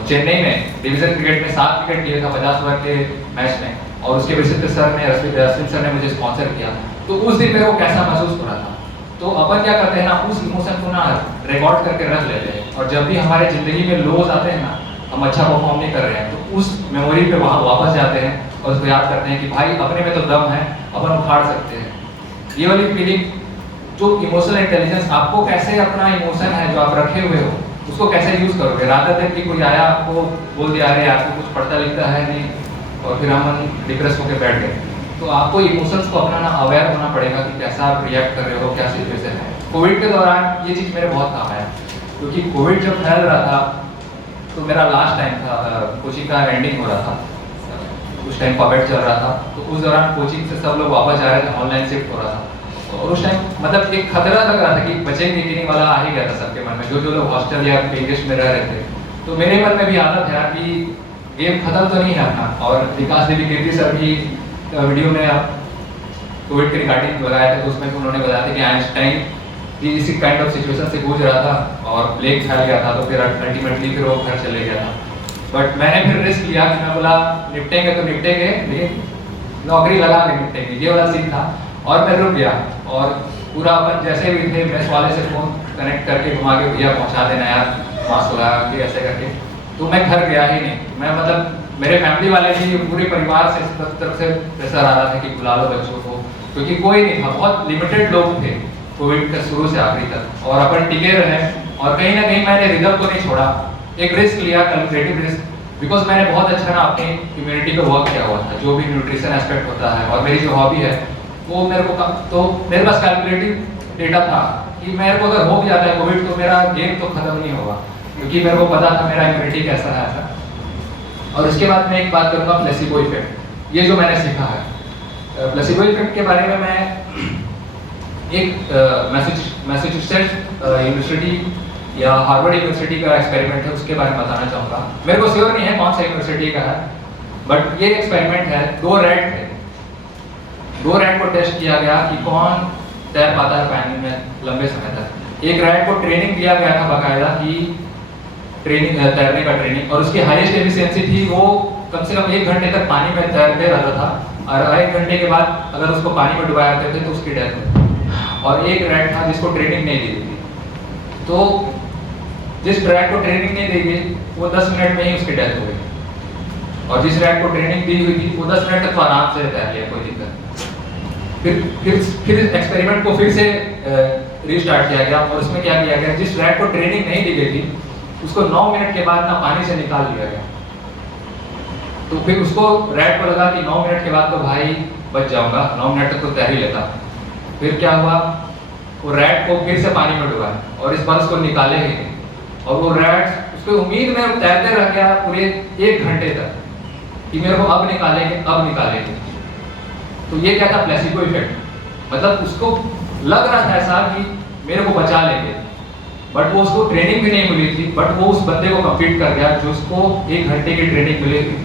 चेन्नई में डिवीजन क्रिकेट में 7 विकेट लिए था 50 ओवर के मैच में, और उसके विचित्र सर ने अश्विन सर ने मुझे स्पॉन्सर किया। तो उस दिन मेरे को कैसा महसूस हो रहा था। तो अपन क्या करते हैं ना, उस इमोशन को ना रिकॉर्ड करके रख लेते हैं, और जब भी हमारे ज़िंदगी में लोज आते हैं ना, हम अच्छा परफॉर्म नहीं कर रहे हैं, तो उस मेमोरी पे वहाँ वापस जाते हैं और उसको याद करते हैं कि भाई अपने में तो दम है, अपन उखाड़ सकते हैं। ये वाली फीलिंग, जो इमोशनल इंटेलिजेंस, आपको कैसे अपना इमोशन है जो आप रखे हुए हो उसको कैसे यूज़ करोगे, रादर देन कि कोई आया आपको बोल दिया अरे आपको कुछ पढ़ता लिखता है नहीं, और फिर हम डिप्रेस होकर बैठ गए। तो आपको इमोशंस को अपना ना अवेयर होना पड़ेगा कि कैसा आप रिएक्ट कर रहे हो, क्या सिचुएशन है। कोविड के दौरान ये चीज़ मेरे बहुत काम आया, क्योंकि कोविड जब फैल रहा था तो मेरा लास्ट टाइम था, कोचिंग का एंडिंग हो रहा था, उस टाइम पॉकेट चल रहा था। तो उस दौरान कोचिंग से सब लोग वापस जा रहे थे, ऑनलाइन शिफ्ट हो रहा था, और उस टाइम मतलब एक खतरा लग रहा था कि बचेंगे कि नहीं वाला आ ही गया था सबके मन में, जो जो लोग हॉस्टल या पेगेस्ट में रह रहे थे। तो मेरे मन में भी आदत है कि गेम खत्म तो नहीं है अपना। और विकास देवी कीर्ति सर भी वीडियो में कोविड के रिगार्डिंग लगाया था, तो उसमें उन्होंने बताया था कि आइंस्टाइन भी इसी काइंड ऑफ सिचुएशन से गूंज रहा था और प्लेग फैल गया था, तो फिर अल्टीमेटली फिर वो घर चले गया था। बट मैंने फिर रिस्क लिया कि मैं बोला निपटेंगे तो निपटेंगे, लेकिन नौकरी लगा के निपटेंगे, ये वाला सीन था। और मैं रुक गया, और पूरा अपन जैसे भी थे मेस वाले से फ़ोन कनेक्ट करके घुमा के भैया पहुँचा देना यार, मास्क लगा के ऐसे करके। तो मैं घर गया ही नहीं, मैं मतलब मेरे फैमिली वाले भी पूरे परिवार से तरफ से प्रेशर आ रहा था कि बुला लो बच्चों को, क्योंकि कोई नहीं था, बहुत लिमिटेड लोग थे कोविड का शुरू से आखिरी तक, और अपन टिके रहे। और कहीं ना कहीं मैंने रिदम को नहीं छोड़ा, एक रिस्क लिया, कैलकुलेटिव रिस्क, बिकॉज मैंने बहुत अच्छा ना अपनी इम्यूनिटी पे वर्क किया हुआ था, जो भी न्यूट्रिशन एस्पेक्ट होता है, और मेरी जो हॉबी है वो मेरे को तो मेरे पास कैलकुलेटिव डेटा था कि मेरे को अगर हो भी जाता है कोविड तो मेरा गेम तो खत्म नहीं होगा, क्योंकि मेरे को पता था मेरा इम्यूनिटी कैसा है ऐसा। और इसके बाद मैं एक बात करूँगा प्लेसिबो इफेक्ट, ये जो मैंने सीखा है प्लेसिबो इफेक्ट के बारे में। मैं एक मैसेच्यूसेट्स यूनिवर्सिटी या हार्वर्ड यूनिवर्सिटी का एक्सपेरिमेंट है, उसके बारे में बताना चाहूँगा। मेरे को श्योर नहीं है कौन सा यूनिवर्सिटी का है, बट ये एक्सपेरिमेंट है। 2 रैट थे, 2 रैट को टेस्ट किया गया कि कौन तैर पाता है पानी में लंबे समय तक। एक रैट को ट्रेनिंग दिया गया था बाकायदा कि ट्रेनिंग तैरने का ट्रेनिंग, और उसकी हाईएस्ट एफिशिएंसी थी, वो कम से कम 1 घंटे तक पानी में तैरते रहता था, और 1 घंटे के बाद अगर उसको पानी में डुबाया करते थे तो उसकी डेथ होती। और एक रैट था जिसको ट्रेनिंग नहीं दी थी, तो जिस रैट को ट्रेनिंग नहीं दी गई वो 10 मिनट में ही उसकी डेथ हो गई, और जिस रैट को ट्रेनिंग दी हुई थी वो 10 मिनट तक तो आराम से तैर लिया, कोई दिक्कत। फिर एक्सपेरिमेंट को फिर से रीस्टार्ट किया गया, और उसमें क्या किया गया, जिस रैट को ट्रेनिंग नहीं दी गई थी उसको 9 मिनट के बाद ना पानी से निकाल दिया गया। तो फिर उसको रैट को लगा कि 9 मिनट के बाद तो भाई बच जाऊंगा, 9 मिनट तक तो तैर ही लेता। फिर क्या हुआ, वो रैट को फिर से पानी में डुबाया, और इस बार उसको निकाले ही नहीं, और वो रैट उसको उम्मीद में तैरते रह गया पूरे 1 घंटे तक कि मेरे को अब निकालेंगे अब निकालेंगे। तो ये क्या था, प्लेसिबो इफेक्ट। मतलब उसको लग रहा था ऐसा कि मेरे को बचा लेंगे, बट वो उसको ट्रेनिंग भी नहीं मिली थी, बट वो उस बंदे को कंप्लीट कर गया जो उसको 1 घंटे की ट्रेनिंग मिली थी।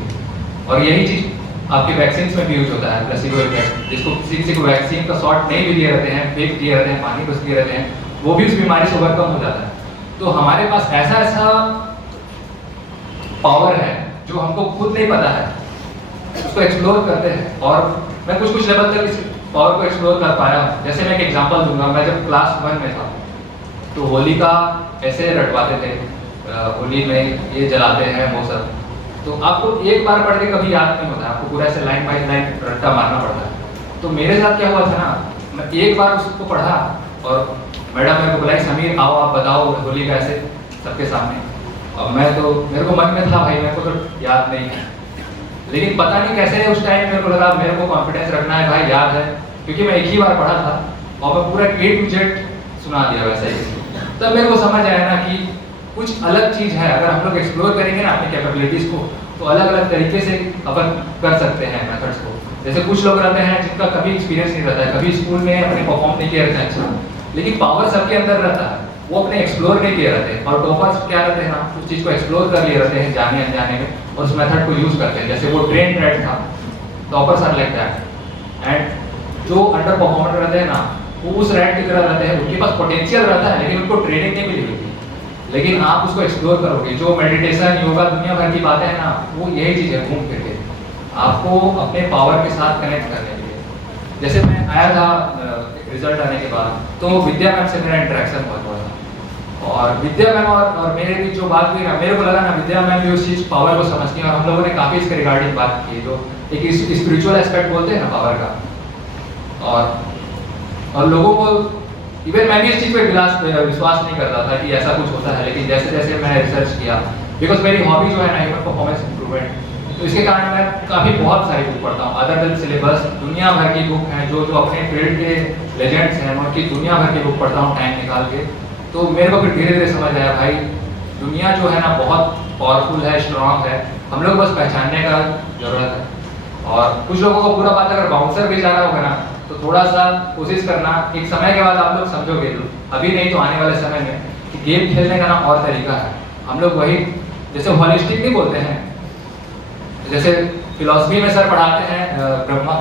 और यही चीज आपके वैक्सीन में भी यूज होता है, प्लेसिबो इफेक्ट, जिसको किसी को वैक्सीन का शॉट नहीं भी दिए रहते हैं, फेक दिए रहते हैं, पानी बस दिए रहते हैं, वो भी उस बीमारी से ओवरकम हो जाता है। तो हमारे पास ऐसा ऐसा पावर है जो हमको खुद नहीं पता है, उसको एक्सप्लोर करते हैं। और मैं कुछ लेवल तक इस पावर को एक्सप्लोर कर पाया हूँ। जैसे मैं एक एग्जांपल दूंगा, मैं जब क्लास 1 में था तो होली का ऐसे रटवाते थे, होली में ये जलाते हैं वो सब, तो आपको एक बार पढ़ के कभी याद नहीं होता, आपको पूरा ऐसे लाइन बाय लाइन रट्टा मारना पड़ता है। तो मेरे साथ क्या हुआ था ना, मैं एक बार उसको पढ़ा और मैडम मेरे को बुलाई, समीर आओ आप बताओ होली का ऐसे सबके सामने। अब मैं तो, मेरे को मन में था भाई, मेरे को तो याद नहीं है, लेकिन पता नहीं कैसे उस टाइम मेरे को लगा मेरे को कॉन्फिडेंस रखना है भाई, याद है, क्योंकि मैं एक ही बार पढ़ा था और मैं पूरा A to Z सुना दिया वैसे ही। तब मेरे को समझ आया ना कि कुछ अलग चीज़ है, अगर हम लोग एक्सप्लोर करेंगे ना अपनी कैपेबिलिटीज़ को, तो अलग अलग तरीके से अपन कर सकते हैं मेथड्स को। जैसे कुछ लोग रहते हैं जिनका कभी एक्सपीरियंस नहीं रहता है, कभी स्कूल में अपने परफॉर्म नहीं किया रहता है अच्छा, लेकिन पावर सबके अंदर रहता है, वो अपने एक्सप्लोर नहीं किए रहते हैं। और टॉपर्स क्या रहते हैं ना, उस चीज़ को एक्सप्लोर कर लिए रहते हैं जाने अनजाने में, और उस मेथड को यूज़ करते हैं। जैसे वो ट्रेन रेड था, toppers are like that. And जो अंडर परफॉर्मर रहते हैं ना, वो उस रैट की तरह रहते हैं, उनके पास पोटेंशियल रहता है लेकिन उनको ट्रेनिंग नहीं मिली होती। लेकिन आप उसको एक्सप्लोर करोगे, जो मेडिटेशन योगा दुनिया भर की बातें हैं ना, वो यही चीज़ है घूम फिर के आपको अपने पावर के साथ कनेक्ट करने के लिए। जैसे मैं आया था रिजल्ट आने के बाद, तो विद्या मैम से मेरा इंटरेक्शन बहुत हुआ था, और विद्या मैम और मेरे बीच जो बात हुई ना, मेरे को लगा ना विद्या मैम भी उस चीज़ पावर को समझती हैं, और हम लोगों ने काफ़ी इसके रिगार्डिंग बात की, जो एक स्पिरिचुअल एस्पेक्ट बोलते हैं ना पावर का। और लोगों को, इवन मैं भी इस चीज़ पे विश्वास नहीं करता था कि ऐसा कुछ होता है, लेकिन जैसे जैसे मैं रिसर्च किया, बिकॉज मेरी हॉबी जो है ना ह्यूमन परफॉर्मेंस इंप्रूवमेंट, तो इसके कारण मैं काफ़ी बहुत सारी बुक पढ़ता हूँ, अदर देन सिलेबस दुनिया भर की बुक हैं, जो अपने फील्ड के लेजेंड्स हैं उनकी दुनिया भर की बुक पढ़ता हूँ टाइम निकाल के। तो मेरे को फिर धीरे धीरे समझ आया भाई, दुनिया जो है ना बहुत पावरफुल है, स्ट्रांग है, हम लोग बस पहचानने का जरूरत है। और कुछ लोगों को पूरा बात अगर बाउंसर भी जा रहा होगा ना, तो थोड़ा सा कोशिश करना, एक समय के बाद आप लोग समझोगे, अभी नहीं तो आने वाले समय में, कि गेम खेलने का ना और तरीका है। हम लोग वही, जैसे हॉलिस्टिक नहीं बोलते हैं, जैसे फिलॉसफी में सर पढ़ाते हैं ब्रह्मा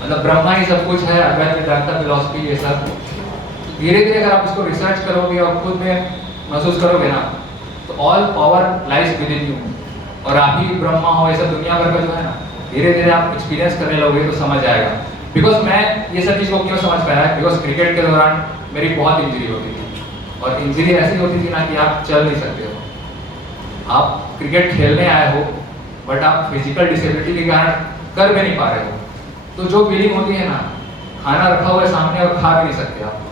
मतलब ब्रह्मा ही सब कुछ है, अद्वैत वेदांता फिलॉसफी ये सब। धीरे धीरे अगर आप इसको रिसर्च करोगे और खुद में महसूस करोगे ना, तो all power lies with in you, और आप ही ब्रह्मा हो, ऐसा दुनिया भर का जो है ना, धीरे धीरे आप एक्सपीरियंस करने लगोगे तो समझ आएगा। बिकॉज मैं ये सब चीज़ को क्यों समझ पाया, बिकॉज क्रिकेट के दौरान मेरी बहुत इंजरी होती थी, और इंजरी ऐसी होती थी ना कि आप चल नहीं सकते हो, आप क्रिकेट खेलने आए हो बट आप फिजिकल डिसेबिलिटी के कारण कर भी नहीं पा रहे हो, तो जो फीलिंग होती है ना, खाना रखा हुआ है सामने और खा भी नहीं सकते आप,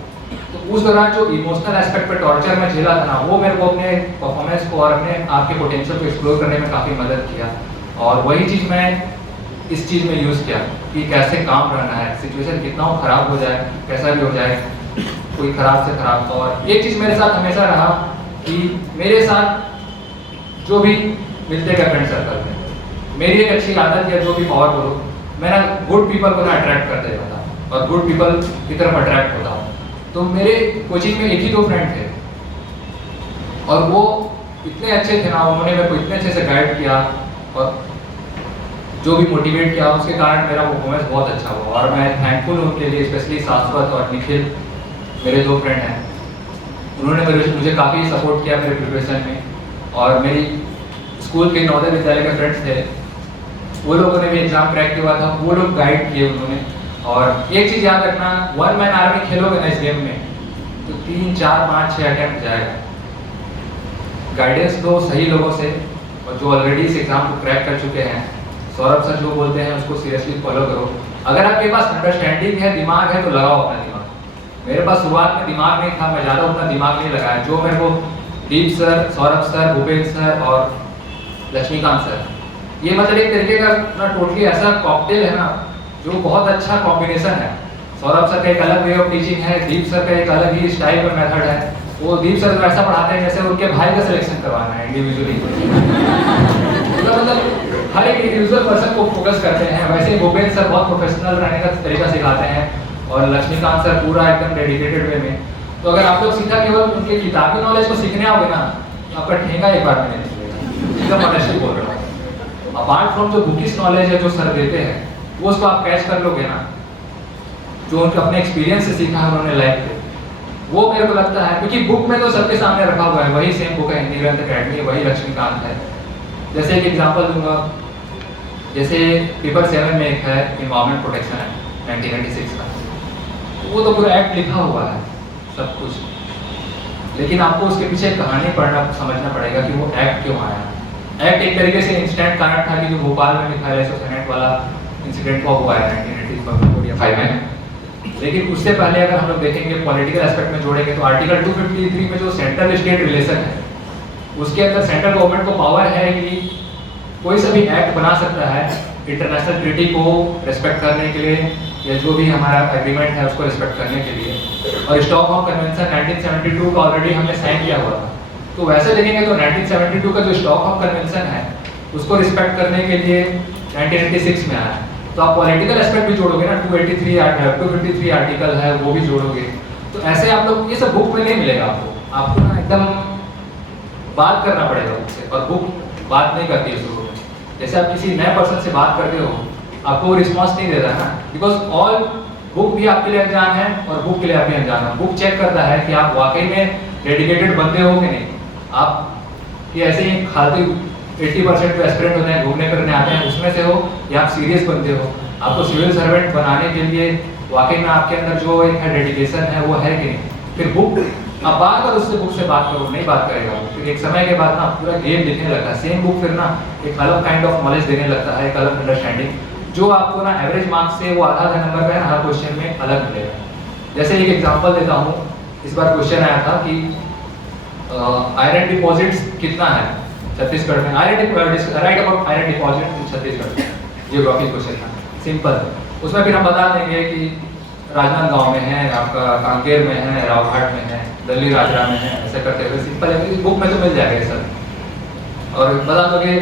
तो उस दौरान जो इमोशनल एस्पेक्ट पे टॉर्चर में झेला था ना, वो मेरे को अपने परफॉर्मेंस को और अपने आपके पोटेंशियल को एक्सप्लोर करने में काफ़ी मदद किया। और वही चीज़ मैं इस चीज़ में यूज़ किया कि कैसे काम रहना है, सिचुएशन कितना हो खराब हो जाए, कैसा भी हो जाए, कोई खराब से खराब। और एक चीज़ मेरे साथ हमेशा रहा कि मेरे साथ जो भी मिलते गए फ्रेंड सर्कल में, मेरी एक अच्छी आदत है, जो भी पावर बोलो, मैं ना गुड पीपल को ना अट्रैक्ट करते रहता हूँ और गुड पीपल की तरफ अट्रैक्ट होता हूँ। तो मेरे कोचिंग में एक ही दो फ्रेंड थे, और वो इतने अच्छे थे ना, उन्होंने मेरे को इतने अच्छे से गाइड किया और जो भी मोटिवेट किया, उसके कारण मेरा परफॉर्मेंस बहुत अच्छा हुआ। और मैं थैंकफुल हूँ उनके लिए, स्पेशली शाश्वत और निखिल, मेरे दो फ्रेंड हैं, उन्होंने मुझे काफ़ी सपोर्ट किया मेरे प्रिपरेशन में। और मेरी स्कूल के नवोदय विद्यालय के फ्रेंड्स थे, वो लोगों ने भी एग्जाम क्रैक किया था, वो लोग गाइड किए उन्होंने। और एक चीज़ याद रखना, वन मैन आर्मी खेलोगे ना इस गेम में, तो 3, 4, 5, 6 अटेम्प्ट जाएगा। गाइडेंस दो सही लोगों से, और जो ऑलरेडी इस एग्जाम को क्रैक कर चुके हैं, सौरभ सर जो बोलते हैं उसको सीरियसली फॉलो करो। अगर आपके पास अंडरस्टैंडिंग है, दिमाग है, तो लगाओ अपना दिमाग। मेरे पास शुरुआत में दिमाग नहीं था, मैं ज़्यादा उतना दिमाग नहीं लगाया। जो मेरे को Deep sir, Saurabh sir, Bhupendra sir और लक्ष्मीकांत सर, ये मतलब एक तरीके का ना टोटली ऐसा कॉकटेल है ना, जो बहुत अच्छा कॉम्बिनेशन है। सौरभ सर का एक अलग वे ऑफ टीचिंग है, दीप सर का एक अलग ही स्टाइल का मेथड है। वो दीप सर ऐसा पढ़ाते हैं जैसे उनके भाई का सिलेक्शन करवाना है इंडिविजुअली। मतलब हर एक इंडिविजुअल पर्सन को फोकस करते हैं। वैसे ही भूपेंद्र सर बहुत प्रोफेशनल रहने का तरीका सिखाते हैं, और लक्ष्मीकांत सर पूरा एकदम डेडिकेटेड वे में। तो अगर आप लोग सीधा केवल उनके किताबी नॉलेज को सीखने आओगे ना, तो आपका ठेंगा एक बार में नहीं निकलेगा। एकदम ऑनेस्टली बोल रहा हूँ। अपार्ट फ्रॉम जो बुकिश नॉलेज है जो सर देते हैं, वो उसको आप कैच कर लोगे ना, जो उनके अपने एक्सपीरियंस से सीखा है उन्होंने लाइफ में, वो मेरे को लगता है, क्योंकि बुक में तो सबके सामने रखा हुआ है, वही सेम बुक है हिंदी ग्रंथ अकेडमी, वही लक्ष्मीकांत है। जैसे एक एग्जांपल दूंगा, जैसे पेपर 7 में एक है इन्वायरमेंट प्रोटेक्शन एक्ट 1996 का, तो वो तो पूरा एक्ट लिखा हुआ है सब कुछ, लेकिन आपको उसके पीछे कहानी पढ़ना समझना पड़ेगा कि वो एक्ट क्यों आया। एक्ट एक तरीके से इंस्टेंट कारण था कि जो भोपाल में मिथाइल आइसोसाइनेट वाला इंसिडेंट हुआ है 1985 में। लेकिन उससे पहले अगर हम लोग देखेंगे पॉलिटिकल एस्पेक्ट में जोड़ेंगे, तो आर्टिकल 253 में जो सेंट्रल स्टेट रिलेशन है, उसके अंदर सेंट्रल गवर्नमेंट को पावर है कि कोई सा भी एक्ट बना सकता है इंटरनेशनल ट्रीटी को रिस्पेक्ट करने के लिए या जो भी हमारा एग्रीमेंट है उसको रिस्पेक्ट करने के लिए। और स्टॉकहोम कन्वेंशन 1972 का ऑलरेडी हमने साइन किया हुआ था। तो वैसे देखेंगे तो 1972 का जो स्टॉकहोम कन्वेंशन है उसको रिस्पेक्ट करने के लिए 1986 में आया। तो आप पॉलिटिकल एस्पेक्ट भी जोड़ोगे ना, 253 आर्टिकल है वो भी जोड़ोगे। तो ऐसे आप लोग ये सब बुक में नहीं मिलेगा आपको ना एकदम बात करना पड़ेगा बुक से, और बुक बात नहीं करती है शुरू में। जैसे आप किसी नए पर्सन से बात करते हो आपको वो रिस्पॉन्स नहीं देता है ना, बिकॉज ऑल बुक भी आपके लिए अनजान है और बुक के लिए आप भी अनजान है। बुक चेक करता है कि आप वाकई में डेडिकेटेड बंदे हो कि नहीं, आप कि ऐसे ही खाते 80% जो एस्पिरेंट होते हैं घूमने फिरने आते हैं उसमें से हो, या आप सीरियस बंदे हो, आपको सिविल सर्वेंट बनाने के लिए वाकई में आपके अंदर जो एक है डेडिकेशन है वो है कि नहीं। फिर बुक आप बार बार उससे बुक से बात करो, नहीं बात करेगा वो, फिर एक समय के बाद ना पूरा गेम दिखने लगता है। सेम बुक फिर ना एक अलग काइंड ऑफ नॉलेज देने लगता है, एक अलग अंडरस्टैंडिंग जो आपको ना एवरेज मार्क्स से वो आधा नंबर का है हर क्वेश्चन में अलग मिलेगा। जैसे एक एग्जांपल देता हूँ, इस बार क्वेश्चन आया था कि आयरन डिपॉजिट्स कितना है छत्तीसगढ़ में, right about iron deposit in Chhattisgarh, geography question था सिंपल। उसमें फिर हम बता देंगे कि राजनांदगांव में है, आपका कांकेर में है, रावघाट में है, दिल्ली राजरा में है, ऐसे करते हुए सिंपल है, बुक में तो मिल जाएगा ये सब। और बता दोगे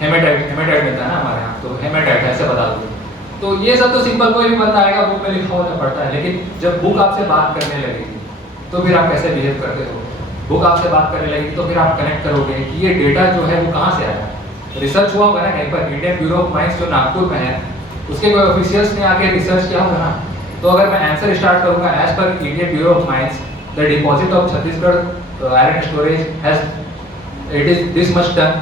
हेमेटाइट मिलता है ना हमारे यहाँ, तो हेमेटाइट ऐसे बता दोगे। तो ये सब तो सिंपल कोई भी बंदा आएगा बुक में लिखा हुआ पड़ता है, लेकिन जब बुक आपसे बात करने लगेगी तो फिर आप कैसे बिहेव करते हो। बुक आपसे बात करने लगेगी तो फिर आप कनेक्ट करोगे कि ये डेटा जो है वो कहाँ से आया, रिसर्च हुआ होगा ना कहीं पर। इंडियन ब्यूरो ऑफ माइंस जो नागपुर में है उसके कोई ऑफिशियल्स ने आके रिसर्च किया होगा ना। तो अगर मैं आंसर स्टार्ट करूंगा as per Indian Bureau of Mines the deposit of Chhattisgarh iron storage has it is this much ton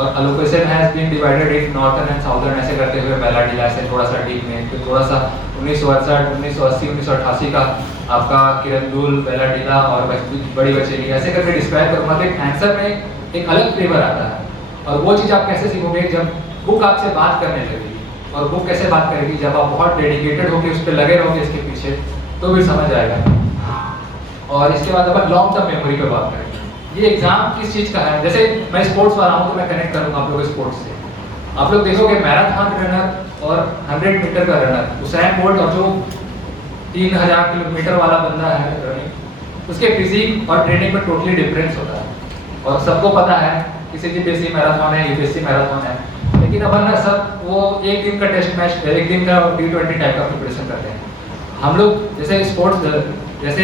और allocation has been divided in northern and southern, ऐसे करते हुए बैलाडीला से थोड़ा सा डीप में, फिर थोड़ा सा 1968 1980 1988 का आपका किरंदुल बैलाडीला और बड़ी बचेली ऐसे करके डिस्क्राइब करूंगा। तो एक आंसर में एक अलग फ्लेवर आता है। और वो चीज़ आप कैसे सीखोगे, जब बुक आपसे बात करने लगेगी। और बुक कैसे बात करेगी, जब आप बहुत डेडिकेटेड होकर उस पर लगे रहोगे इसके पीछे, तो भी समझ आएगा। और इसके बाद अपन लॉन्ग टर्म मेमोरी पे बात करेंगे। ये एग्जाम किस चीज़ का है, जैसे मैं स्पोर्ट्स वाला हूँ तो मैं कनेक्ट करूँगा आप लोग स्पोर्ट्स से। आप लोग देखोगे मैराथन रनर और 100 मीटर का रनर उसैन बोल्ट और जो 3000 किलोमीटर वाला बंदा है रनिंग, उसके फिजिक और ट्रेनिंग में टोटली डिफरेंस होता है। और सबको पता है कि CGPSC मैराथन है, UPSC मैराथन है, लेकिन अपन ना सब वो एक दिन का टेस्ट मैच, एक दिन का T20 टाइप का प्रिपरेशन करते हैं। हम लोग जैसे स्पोर्ट्स जैसे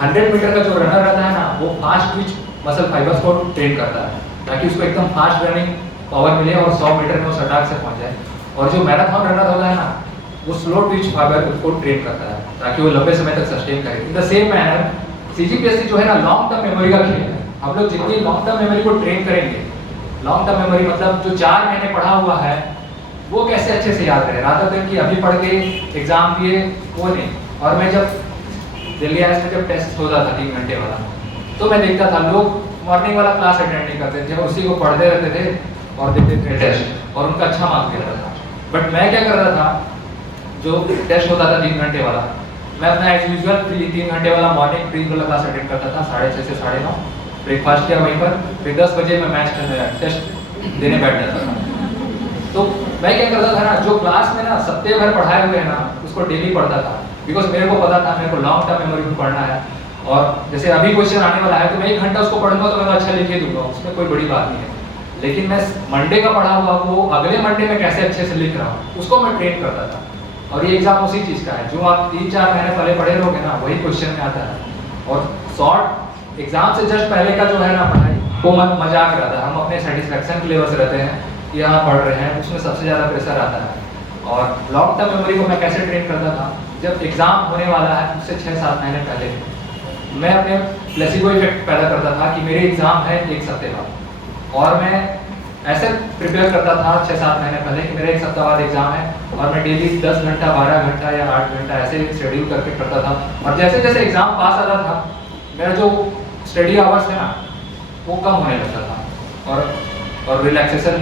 100 मीटर का जो रनर रहता है ना वो फास्ट ट्विच मसल फाइबर्स को ट्रेन करता है ताकि उसको एकदम फास्ट रनिंग पावर मिले और 100 मीटर में वो सटाक से पहुंच जाए। और जो मैराथन रनर होता है ना वो स्लो ट्विच फाइबर को ट्रेन करता है ताकि वो लंबे समय तक सस्टेन करे। In the same manner CGPSC जो है ना लॉन्ग टर्म मेमोरी का खेल है। हम लोग जितनी लॉन्ग टर्म मेमोरी को ट्रेन करेंगे, लॉन्ग टर्म मेमोरी मतलब जो 4 महीने पढ़ा हुआ है वो कैसे अच्छे से याद रहे, रात दिन की अभी पढ़ के एग्जाम दिए वो नहीं। और मैं जब दिल्ली आईआईएस में जब टेस्ट होता था 3 घंटे वाला, तो मैं देखता था लोग मॉर्निंग वाला क्लास अटेंड नहीं करते थे, उसी को पढ़ते रहते थे और देते थे टेस्ट और उनका अच्छा मार्क्स मिलता था। बट मैं क्या करता था, जो टेस्ट होता था 3 घंटे वाला, मैं अपना एज यूजुअल 3 घंटे वाला मॉर्निंग प्री वाला क्लास अटेंड करता था 6:30 से 9:30, ब्रेकफास्ट किया वहीं पर, फिर 10 बजे मैं मैच टेस्ट देने बैठ जाता था। तो मैं क्या करता था ना, जो क्लास में ना सप्ताह भर पढ़ाए हुए हैं ना उसको डेली पढ़ता था, बिकॉज मेरे को पता था मेरे को लॉन्ग टर्म मेमोरी में पढ़ना है। और जैसे अभी क्वेश्चन आने वाला है तो मैं 1 घंटा उसको पढ़ूंगा तो मैं तो अच्छा लिख ही दूंगा, उसमें कोई बड़ी बात नहीं है। लेकिन मैं मंडे का पढ़ा हुआ वो अगले मंडे में कैसे अच्छे से लिख रहा हूँ उसको मैं ट्रेन करता था। और ये एग्जाम उसी चीज़ का है, जो आप 3-4 महीने पहले पढ़े रहोगे ना वही क्वेश्चन में आता है। और शॉर्ट एग्जाम से जस्ट पहले का जो है ना पढ़ाई वो मजाक रहता है, हम अपने सेटिस्फेक्शन के लेवल से रहते हैं कि यहाँ पढ़ रहे हैं, उसमें सबसे ज़्यादा प्रेशर आता है। और लॉन्ग टर्म मेमोरी को मैं कैसे ट्रेन करता था, जब एग्जाम होने वाला है उससे 6-7 महीने पहले मैं अपने प्लेसिबो इफेक्ट पैदा करता था कि मेरे एग्जाम है 1 हफ्ते बाद, और मैं ऐसे प्रिपेयर करता था 6-7 महीने पहले कि मेरा 1 हफ्ते बाद एग्जाम है, और मैं डेली 10 घंटा 12 घंटा या 8 घंटा ऐसे शेड्यूल करके करता था। और जैसे जैसे एग्जाम पास आता था मेरा जो स्टडी आवर्स है ना वो कम होने लगता था। और relaxation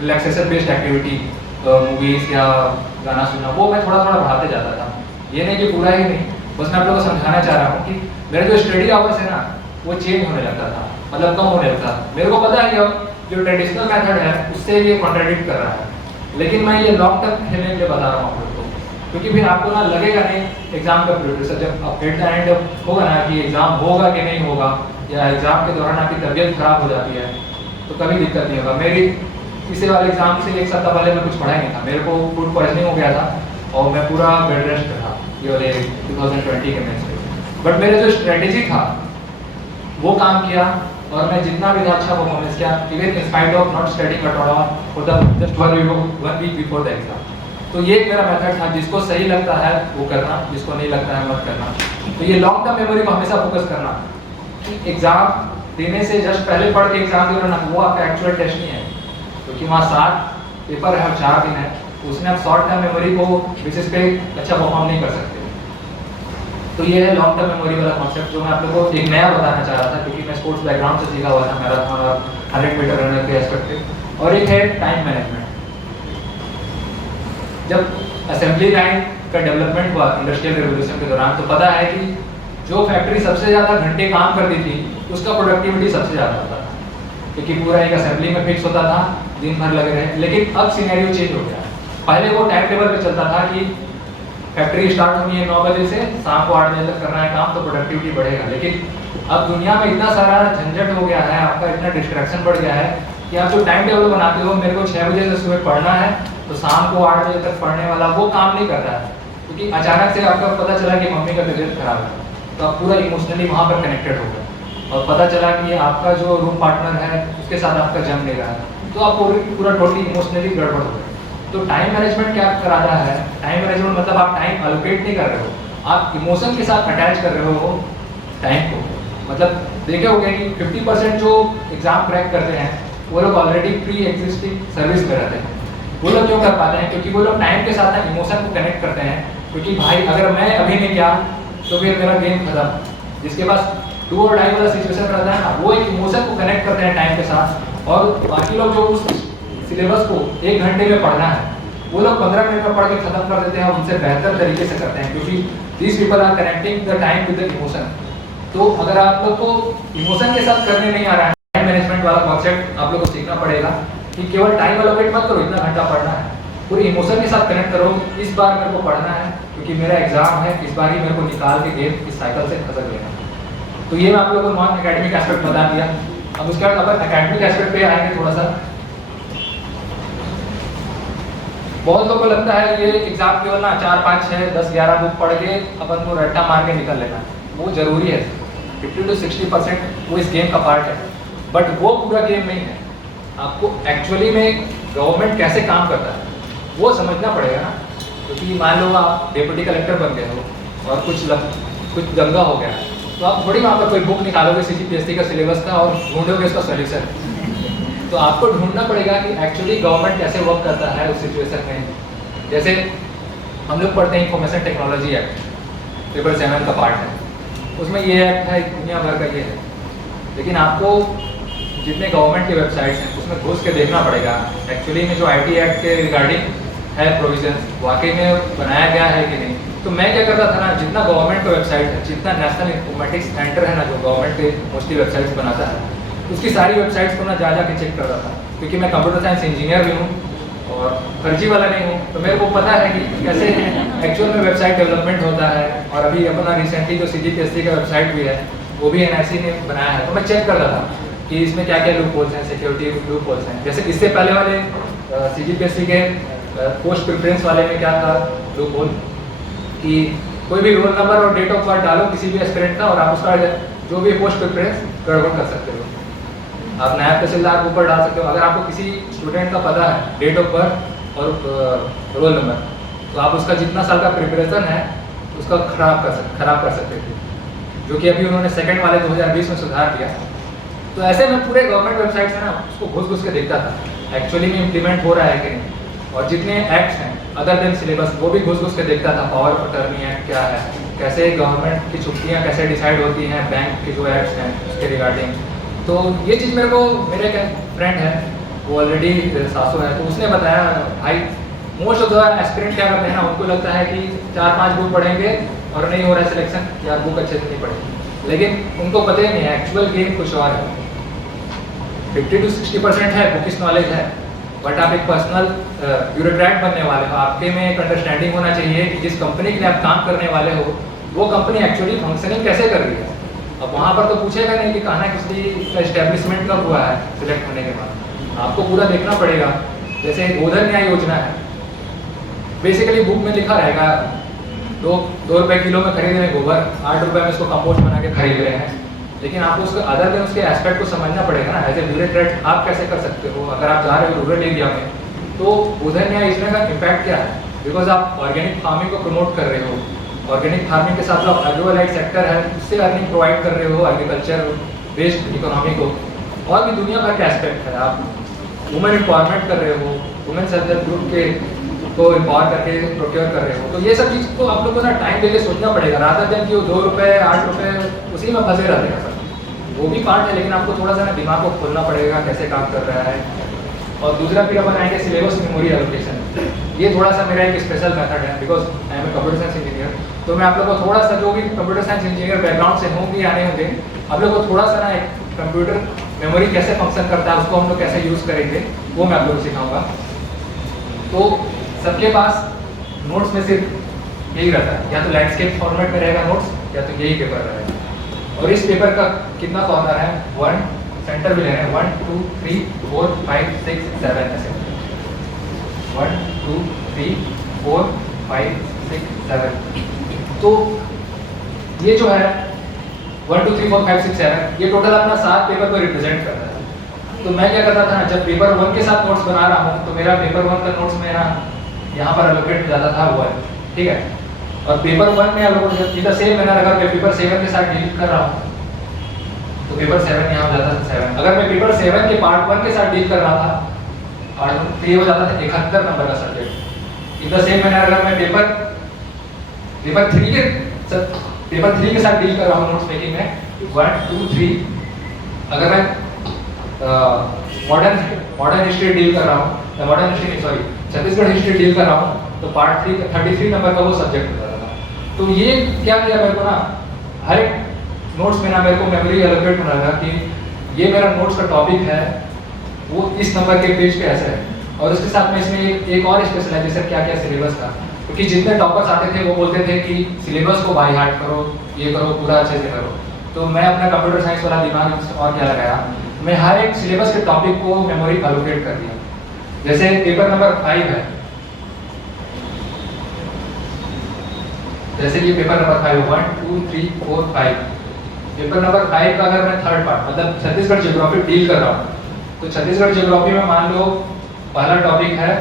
relaxation based activity movies या गाना सुनना वो मैं थोड़ा थोड़ा बढ़ाते जाता था। ये नहीं कि पूरा ही नहीं, बस मैं आप लोगों को समझाना चाह रहा हूँ कि मेरे जो स्टडी आवर्स है ना वो चेंज होने लगता था। मतलब कम होने लगता है। मेरे को पता है कि अब जो ट्रेडिशनल मेथड है उससे ये कॉन्ट्राडिक्ट कर रहा है, लेकिन मैं ये लॉन्ग टर्म खेलने के लिए बता रहा हूँ आप लोग को, क्योंकि फिर आपको ना लगेगा नहीं एग्जाम का प्रिपरेशन जब आप एट द एंड होगा ना कि एग्जाम होगा कि नहीं होगा, या एग्जाम के दौरान आपकी तबीयत खराब हो जाती है तो कभी दिक्कत नहीं होगा। मेरी इसे वाले एग्जाम से एक सप्ताह पहले मैं कुछ पढ़ा ही नहीं था, मेरे को फूड पॉइजनिंग हो गया था और मैं पूरा बेड रेस्ट था ये वाले 2020 के मेंस में। बट मेरा जो स्ट्रेटेजी था वो काम किया और मैं जितना भी अच्छा परफॉर्मेंस किया, even in spite of not studying at all for the just 1 week before the exam. तो ये मेरा मेथड था, जिसको सही लगता है वो करना, जिसको नहीं लगता है मत करना। तो ये लॉन्ग टर्म मेमोरी को हमेशा फोकस करना कि एग्जाम देने से जस्ट पहले पढ़ के एग्जाम दे रहा ना, वो आपका एक्चुअल टेस्ट नहीं है, क्योंकि वहाँ 7 पेपर है और 4 दिन है, तो उसमें आप शॉर्ट टर्म मेमोरी को बेसिस पे अच्छा परफॉर्म नहीं कर सकते। तो ये है लॉन्ग टर्म मेमोरी वाला कॉन्सेप्ट जो मैं आप लोगों को एक नया बताना चाह रहा था, क्योंकि मैं स्पोर्ट्स बैकग्राउंड से सीखा हुआ था, मैराथन और 100 मीटर रनर के एस्पेक्ट पे। और एक है टाइम मैनेजमेंट। जब असेंबली लाइन का डेवलपमेंट हुआ इंडस्ट्रियल रेवोल्यूशन के दौरान, तो पता है कि जो फैक्ट्री सबसे ज़्यादा घंटे काम करती थी उसका प्रोडक्टिविटी सबसे ज़्यादा होता था, क्योंकि पूरा एक असेंबली में फिक्स होता था, दिन भर लगे रहे। लेकिन अब सिनेरियो चेंज हो गया। पहले वो टाइम टेबल पे चलता था कि फैक्ट्री स्टार्ट होनी है 9 बजे से, शाम को 8 बजे तक करना है काम, तो प्रोडक्टिविटी बढ़ेगा। लेकिन अब दुनिया में इतना सारा झंझट हो गया है, आपका इतना डिस्ट्रैक्शन बढ़ गया है कि आप जो टाइम टेबल बनाते हो, मेरे को 6 बजे से सुबह पढ़ना है तो शाम को 8 बजे तक पढ़ने वाला, वो काम नहीं कर रहा है। क्योंकि अचानक से आपको पता चला कि मम्मी का तबीयत खराब है, तो आप पूरा इमोशनली वहाँ पर कनेक्टेड हो गए, और पता चला कि आपका जो रूम पार्टनर है उसके साथ आपका जम नहीं रहा है, तो आप पूरा टोटली इमोशनली गड़बड़ हो गए। तो टाइम मैनेजमेंट क्या कराता है? टाइम मैनेजमेंट मतलब आप टाइम अलोकेट नहीं कर रहे हो, आप इमोशन के साथ अटैच कर रहे हो टाइम को। मतलब देखे होंगे कि 50% जो एग्जाम क्रैक करते हैं वो लोग ऑलरेडी प्री एग्जिस्टिंग सर्विस में रहते हैं। वो लोग क्यों कर पाते हैं? क्योंकि वो लोग टाइम के साथ ना इमोशन को कनेक्ट करते हैं, क्योंकि भाई अगर मैं अभी नहीं किया तो फिर मेरा गेम खत्म। जिसके पास डू और डाई वाला सिचुएशन रहता है ना, वो एक इमोशन को कनेक्ट करते हैं टाइम के साथ। और बाकी लोग जो उस सिलेबस को 1 घंटे में पढ़ना है, वो लोग 15 मिनट में पढ़ के खत्म कर देते हैं और उनसे बेहतर तरीके से करते हैं, क्योंकि these people are connecting the time with the emotion. तो अगर आप लोग को इमोशन के साथ करने नहीं आ रहा है, टाइम मैनेजमेंट वाला कॉन्सेप्ट आप लोग को सीखना पड़ेगा कि केवल टाइम अलोकेट मत करो, इतना घंटा पढ़ना है, पूरे इमोशन के साथ कनेक्ट करो। इस बार मेरे को पढ़ना है क्योंकि मेरा एग्जाम है, इस बार ही मेरे को निकाल के गेम इस साइकिल से खत्म लेना। तो ये मैं आप लोगों को नॉन एकेडमिक एस्पेक्ट बता दिया। अब उसके बाद अपन एकेडमिक एस्पेक्ट पे आएंगे थोड़ा सा। बहुत लोगों को लगता है ये एग्जाम केवल ना 4, 5, 6, 10, 11 बुक पढ़ के अपन को रट्टा मार के निकल लेना, वो जरूरी है। 50 to 60% वो इस गेम का पार्ट है, बट वो पूरा गेम नहीं है। आपको एक्चुअली में गवर्नमेंट कैसे काम करता है वो समझना पड़ेगा ना। क्योंकि मान लो आप डिप्टी कलेक्टर बन गए हो और कुछ दंगा हो गया, तो आप थोड़ी वहाँ पर कोई बुक निकालोगे CGPSC का सिलेबस का और ढूंढोगे उसका सोल्यूशन। तो आपको ढूंढना पड़ेगा कि एक्चुअली गवर्नमेंट कैसे वर्क करता है उस सिचुएशन में। जैसे हम लोग पढ़ते हैं इंफॉर्मेशन टेक्नोलॉजी एक्ट, पेपर 7 का पार्ट है, उसमें ये एक्ट है, दुनिया भर का ये है। लेकिन आपको जितने गवर्नमेंट के वेबसाइट्स हैं उसमें घुस के देखना पड़ेगा एक्चुअली में जो IT एक्ट के रिगार्डिंग है प्रोविजन वाकई में बनाया गया है कि नहीं। तो मैं क्या करता था ना, जितना गवर्नमेंट का वेबसाइट है, जितना नेशनल इंफॉर्मेटिक्स सेंटर है ना जो गवर्नमेंट के मोस्टली वेबसाइट्स बनाता है, उसकी सारी वेबसाइट्स को ना जा के चेक करता था। क्योंकि मैं कंप्यूटर साइंस इंजीनियर भी हूँ और फर्जी वाला नहीं हूँ, तो मेरे को पता है कि कैसे एक्चुअल में वेबसाइट डेवलपमेंट होता है। और अभी अपना रिसेंटली जो CGPSC का वेबसाइट भी है वो भी NIC ने बनाया है, तो मैं चेक करता था कि इसमें क्या क्या लूप होल्स हैं, सिक्योरिटी लूप होल्स हैं। जैसे इससे पहले वाले CGPSC के पोस्ट प्रेफरेंस वाले में क्या था लूप होल, कि कोई भी रोल नंबर और डेट ऑफ बर्थ डालो किसी भी एस्पिरेंट का और आप उसका जो भी पोस्ट प्रेफरेंस गड़बड़ कर सकते हो। आप नायब तहसीलदार के ऊपर डाल सकते हो। अगर आपको किसी स्टूडेंट का पता है डेट ऑफ बर्थ और रोल नंबर, तो आप उसका जितना साल का प्रिपरेशन है उसका खराब कर सकते थे, जो कि अभी उन्होंने सेकंड वाले 2020 में सुधार किया। तो ऐसे में पूरे गवर्नमेंट वेबसाइट्स है ना, उसको घुस के देखता था एक्चुअली में इम्प्लीमेंट हो रहा है कि नहीं। और जितने एक्ट्स हैं अदर देन सिलेबस वो भी घुस के देखता था। पावर ऑफ अटर्नी एक्ट क्या है, कैसे गवर्नमेंट की छुट्टियां कैसे डिसाइड होती हैं, बैंक के जो एक्ट्स हैं उसके रिगार्डिंग। तो ये चीज़ मेरे को, मेरे एक फ्रेंड है वो ऑलरेडी सासो है, तो उसने बताया भाई मोस्ट ऑफ द एस्पिरेंट क्या करते हैं ना, उनको लगता है कि 4-5 बुक पढ़ेंगे और नहीं हो रहा है सिलेक्शन, यार बुक अच्छे से नहीं पढ़ेंगे। लेकिन उनको पता ही नहीं है एक्चुअल गेम कुछ और है। 50 to 60% है बुकिश नॉलेज है, बट आप एक पर्सनल ब्यूरोक्रेट बनने वाले हो, आपके में एक अंडरस्टैंडिंग होना चाहिए कि जिस कंपनी के लिए आप काम करने वाले हो वो कंपनी एक्चुअली फंक्शनिंग कैसे कर रही है। अब वहाँ पर तो पूछेगा नहीं कि कहाँ किसी का इस्टेब्लिशमेंट कब हुआ है सिलेक्ट होने के बाद, आपको पूरा देखना पड़ेगा। जैसे गोधन न्याय योजना है, बेसिकली बुक में लिखा रहेगा 2 रुपए किलो में खरीद रहे हैं गोबर, 8 रुपए में इसको कंपोस्ट बना के खरीद रहे हैं, लेकिन आपको उसके अदर देन उसके एस्पेक्ट को समझना पड़ेगा ना। एज ए ब्यूरोक्रेट आप कैसे कर सकते हो अगर आप जा रहे हो रूरल एरिया में, तो गोधन न्याय योजना का इम्पैक्ट क्या है, बिकॉज आप ऑर्गेनिक फार्मिंग को प्रमोट कर रहे हो, ऑर्गेनिक फार्मिंग के साथ जो एग्रोलाइट सेक्टर है उससे अर्निंग प्रोवाइड कर रहे हो, एग्रीकल्चर बेस्ड इकोनॉमी को, और भी दुनिया भर के एस्पेक्ट है। आप वुमेन एम्पावरमेंट कर रहे हो, वुमेन सेल्फ हेल्प ग्रुप के को एम्पावर करके प्रोक्योर कर रहे हो, तो ये सब चीज़ को आप लोग को ना टाइम देके सोचना पड़ेगा, रादर देन कि वो 2 रुपए 8 रुपए उसी में फंसे रहते हैं सर। वो भी पार्ट है, लेकिन आपको थोड़ा सा ना दिमाग को खोलना पड़ेगा कैसे काम कर रहा है। और दूसरा फिर अपन आएंगे सिलेबस मेमोरी एलोकेशन। ये थोड़ा सा मेरा एक स्पेशल मेथड है, because I am a computer science engineer, तो मैं आप लोग को थोड़ा सा, जो भी कंप्यूटर साइंस इंजीनियर बैकग्राउंड से होंगे या नहीं होंगे, आप लोग को थोड़ा सा ना एक कंप्यूटर मेमोरी कैसे फंक्शन करता है, उसको हम लोग कैसे यूज़ करेंगे वो मैं आप लोग को सिखाऊंगा। तो सबके पास नोट्स में सिर्फ यही रहता है, या तो लैंडस्केप फॉर्मेट में रहेगा नोट्स, या तो यही पेपर रहेगा। और इस पेपर का कितना कॉर्नर है, 1 सेंटर भी ले रहे हैं, 1 2 3 4 5 6 7 ऐसे, 1 2 3 4 5 6 7। तो ये जो है 1 2 3 4 5 6 7 ये टोटल अपना 7 पेपर को रिप्रेजेंट कर रहा है। तो मैं क्या करता था ना, जब पेपर 1 के साथ नोट्स बना रहा हूँ तो मेरा पेपर 1 का नोट्स मेरा यहाँ पर एलोकेट हो जाता था 1, ठीक है। और पेपर 1 में एलोकेट सेम मैंने, अगर मैं पेपर 7 के साथ डील कर रहा हूँ तो पेपर 7 यहाँ हो जाता था 7। अगर मैं पेपर 7 के पार्ट 1 के साथ डील कर रहा था तो ये हो जाता था 71 नंबर का सब्जेक्ट। इन द सेम मैंने अगर मैं पेपर 3 के साथ डील कर रहा हूँ नोट्स मेकिंग में 1 2 3, अगर मैं मॉडर्न हिस्ट्री डील कर रहा हूँ, modern history sorry Chhattisgarh history deal कर रहा हूँ, तो पार्ट 3 33 नंबर का वो सब्जेक्ट होता था। तो ये क्या किया मेरे को ना, हर एक नोट्स में ना मेरे को मेमोरी एलोकेट होना लगा कि ये मेरा नोट्स का टॉपिक है, वो इस नंबर के पेज पे ऐसे है। और उसके साथ में इसमें एक और स्पेशलाइजेशन क्या क्या सिलेबस का, क्योंकि जितने टॉपर्स आते थे वो बोलते थे कि सिलेबस को बाय हार्ट करो, ये करो, पूरा अच्छे से करो। तो मैं अपना कंप्यूटर साइंस वाला दिमाग और क्या लगाया, मैं हर एक सिलेबस के टॉपिक को मेमोरी एलोकेट कर दिया। जैसे पेपर नंबर 5 है, जैसे ये पेपर नंबर 5 1 2 3 4 5, पेपर नंबर 5 का अगर मैं थर्ड पार्ट मतलब छत्तीसगढ़ ज्योग्राफी डील कर रहा हूँ, तो छत्तीसगढ़ ज्योग्राफी में मान लो पहला टॉपिक है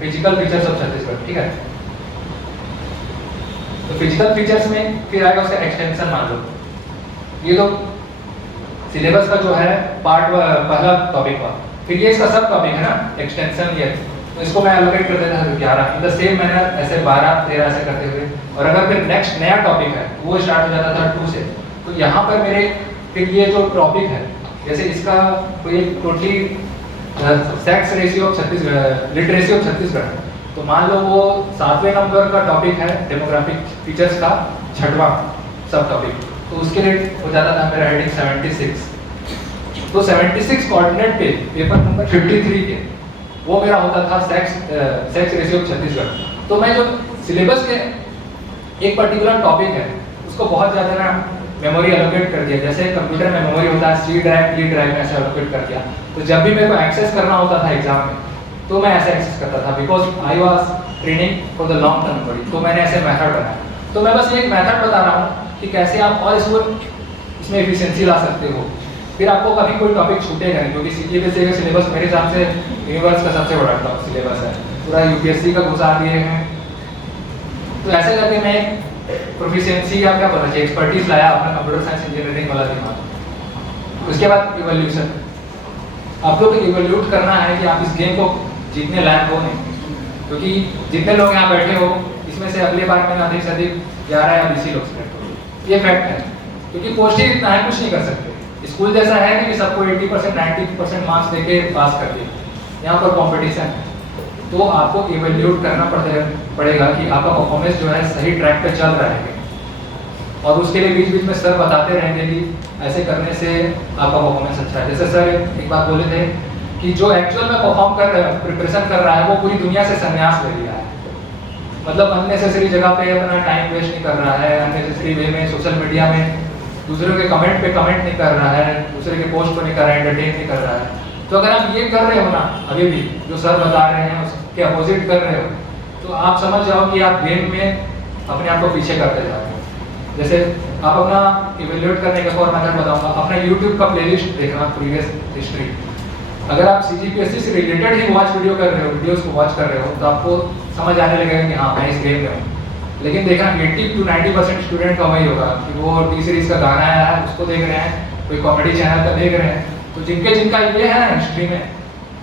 फिजिकल फीचर्स ऑफ छत्तीसगढ़, ठीक है। तो फिजिकल फीचर्स में फिर आएगा उसका एक्सटेंशन, मान लो ये तो सिलेबस का जो है पार्ट पहला टॉपिक हुआ, फिर ये इसका सब टॉपिक है ना एक्सटेंशन, ये तो इसको मैं एलोकेट कर देता था 11 इन द सेम मैनर, ऐसे 12 13 ऐसे करते हुए। और अगर फिर नेक्स्ट नया टॉपिक है वो स्टार्ट हो जाता था 2 से। तो यहाँ पर मेरे फिर ये जो टॉपिक है, जैसे इसका कोई totally sex ratio of Chhattisgarh, literacy of Chhattisgarh, तो मान लो वो 7वें नंबर का टॉपिक है डेमोग्राफिक फीचर्स का 6वां सब टॉपिक, तो उसके लिए हो जाता था मेरा हेडिंग 76। तो 76 कोऑर्डिनेट पे पेपर नंबर 53 के वो मेरा होता था सेक्स रेशियो ऑफ छत्तीसगढ़। तो मैं जो सिलेबस के एक पर्टिकुलर टॉपिक है उसको बहुत ज़्यादा ना मेमोरी एलोकेट कर दिया। जैसे कंप्यूटर में मेमोरी होता है सी ड्राइव, डी ड्राइव में ऐसे एलोकेट कर दिया। तो जब भी मेरे को एक्सेस करना होता था एग्जाम में तो मैं ऐसे एक्सेस करता था, because I was training for the long term memory. तो मैंने ऐसे मेथड बनाया। तो मैं बस एक मेथड बता रहा हूँ कि कैसे आप और इसमें एफिशिएंसी ला सकते हो। फिर आपको कभी कोई टॉपिक छूटेगा नहीं, क्योंकि सीजीपीएससी का सिलेबस मेरे हिसाब से यूनिवर्स का सबसे बड़ा सिलेबस है, पूरा यूपीएससी का घुसा दिए हैं। तो ऐसे करके मैं प्रोफिशिएंसी या क्या बोलना चाहिए एक्सपर्टीज लाया अपना कंप्यूटर साइंस इंजीनियरिंग वाला दिमाग। उसके बाद इवोल्यूशन, आप लोग को इवोल्यूट करना है कि आप इस गेम को जीतने लायक हो नहीं, क्योंकि जितने लोग यहाँ बैठे हो इसमें से अगले बार में अधिक से अधिक 11 या 20 लोग सिलेक्ट हो, ये फैक्ट है। क्योंकि पोस्ट ही इतना है, कुछ नहीं कर सकते। स्कूल जैसा है कि सबको 80% 90% मार्क्स देके पास कर दिए, यहाँ पर कंपटीशन है। तो आपको इवैल्यूएट करना पड़ेगा कि आपका परफॉर्मेंस जो है सही ट्रैक पे चल रहा है। और उसके लिए बीच बीच में सर बताते रहेंगे कि ऐसे करने से आपका परफॉर्मेंस अच्छा है। जैसे सर एक बात बोले थे कि जो एक्चुअल में परफॉर्म कर रहे हैं, प्रिपरेशन कर रहा है, वो पूरी दुनिया से संन्यास ले लिया है। मतलब अननेसेसरी जगह पे अपना टाइम वेस्ट नहीं कर रहा है, अननेसेसरी वे में सोशल मीडिया में दूसरों के कमेंट पे कमेंट नहीं कर रहा है, दूसरे के पोस्ट को नहीं कर रहा है, एंटरटेन नहीं कर रहा है। तो अगर आप ये कर रहे हो ना अभी भी जो सर बता रहे हैं उसके अपोजिट कर रहे हो, तो आप समझ जाओ कि आप गेम में अपने आप को पीछे करते जा रहे हो। जैसे आप अपना इवेल्युएट करने का और मेथड बताऊंगा, अपना यूट्यूब का प्लेलिस्ट देखना, प्रीवियस हिस्ट्री। अगर आप CGPSC से रिलेटेड ही वॉच वीडियो कर रहे हो, वीडियोस को वॉच कर रहे हो, तो आपको समझ आने लगेगा कि हाँ मैं इस गेम में हूँ। लेकिन देखना 80 to 90% स्टूडेंट का वही होगा कि वो टी सीरीज का गाना आया है उसको देख रहे हैं, कोई कॉमेडी चैनल का देख रहे हैं। तो जिनका ये है ना हिस्ट्री में,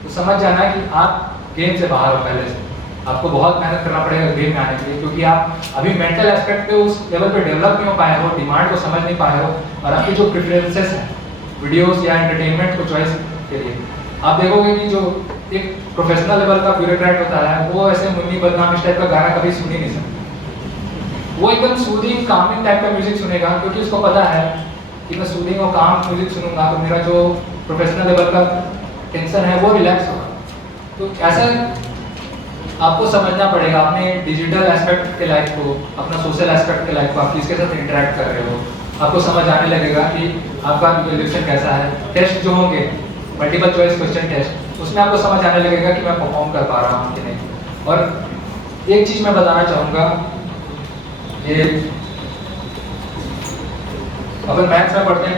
तो समझ जाना कि आप गेम से बाहर हो पहले से। आपको बहुत मेहनत करना पड़ेगा गेम में आने के लिए, क्योंकि आप अभी मेंटल एस्पेक्ट पे उस लेवल पे डेवलप नहीं हो पाए हो, डिमांड को समझ नहीं पाए हो, और आपकी जो प्रेफरेंसेस हैं वीडियोस या एंटरटेनमेंट को चॉइस के लिए, आप देखोगे कि जो एक प्रोफेशनल लेवल का ब्यूरोक्रेट होता है वो ऐसे मुन्नी बदनाम इस टाइप का गाना कभी सुन ही नहीं सकता। वो एकदम सूदिंग कामिंग टाइप का म्यूजिक सुनेगा, क्योंकि उसको पता है कि मैं सूदिंग और काम म्यूजिक सुनूंगा तो मेरा जो प्रोफेशनल लेवल का टेंशन है वो रिलैक्स होगा। तो ऐसा आपको समझना पड़ेगा अपने डिजिटल एस्पेक्ट के लाइफ को, अपना सोशल एस्पेक्ट के लाइफ को, आप किसके साथ इंटरेक्ट कर रहे हो, आपको समझ आने लगेगा कि आपका इवैल्यूएशन कैसा है। टेस्ट जो होंगे मल्टीपल चॉइस क्वेश्चन टेस्ट, उसमें आपको समझ आने लगेगा कि मैं परफॉर्म कर पा रहा हूँ कि नहीं। और एक चीज़ मैं बताना चाहूँगा, ये अगर मैथ्स में पढ़ते हैं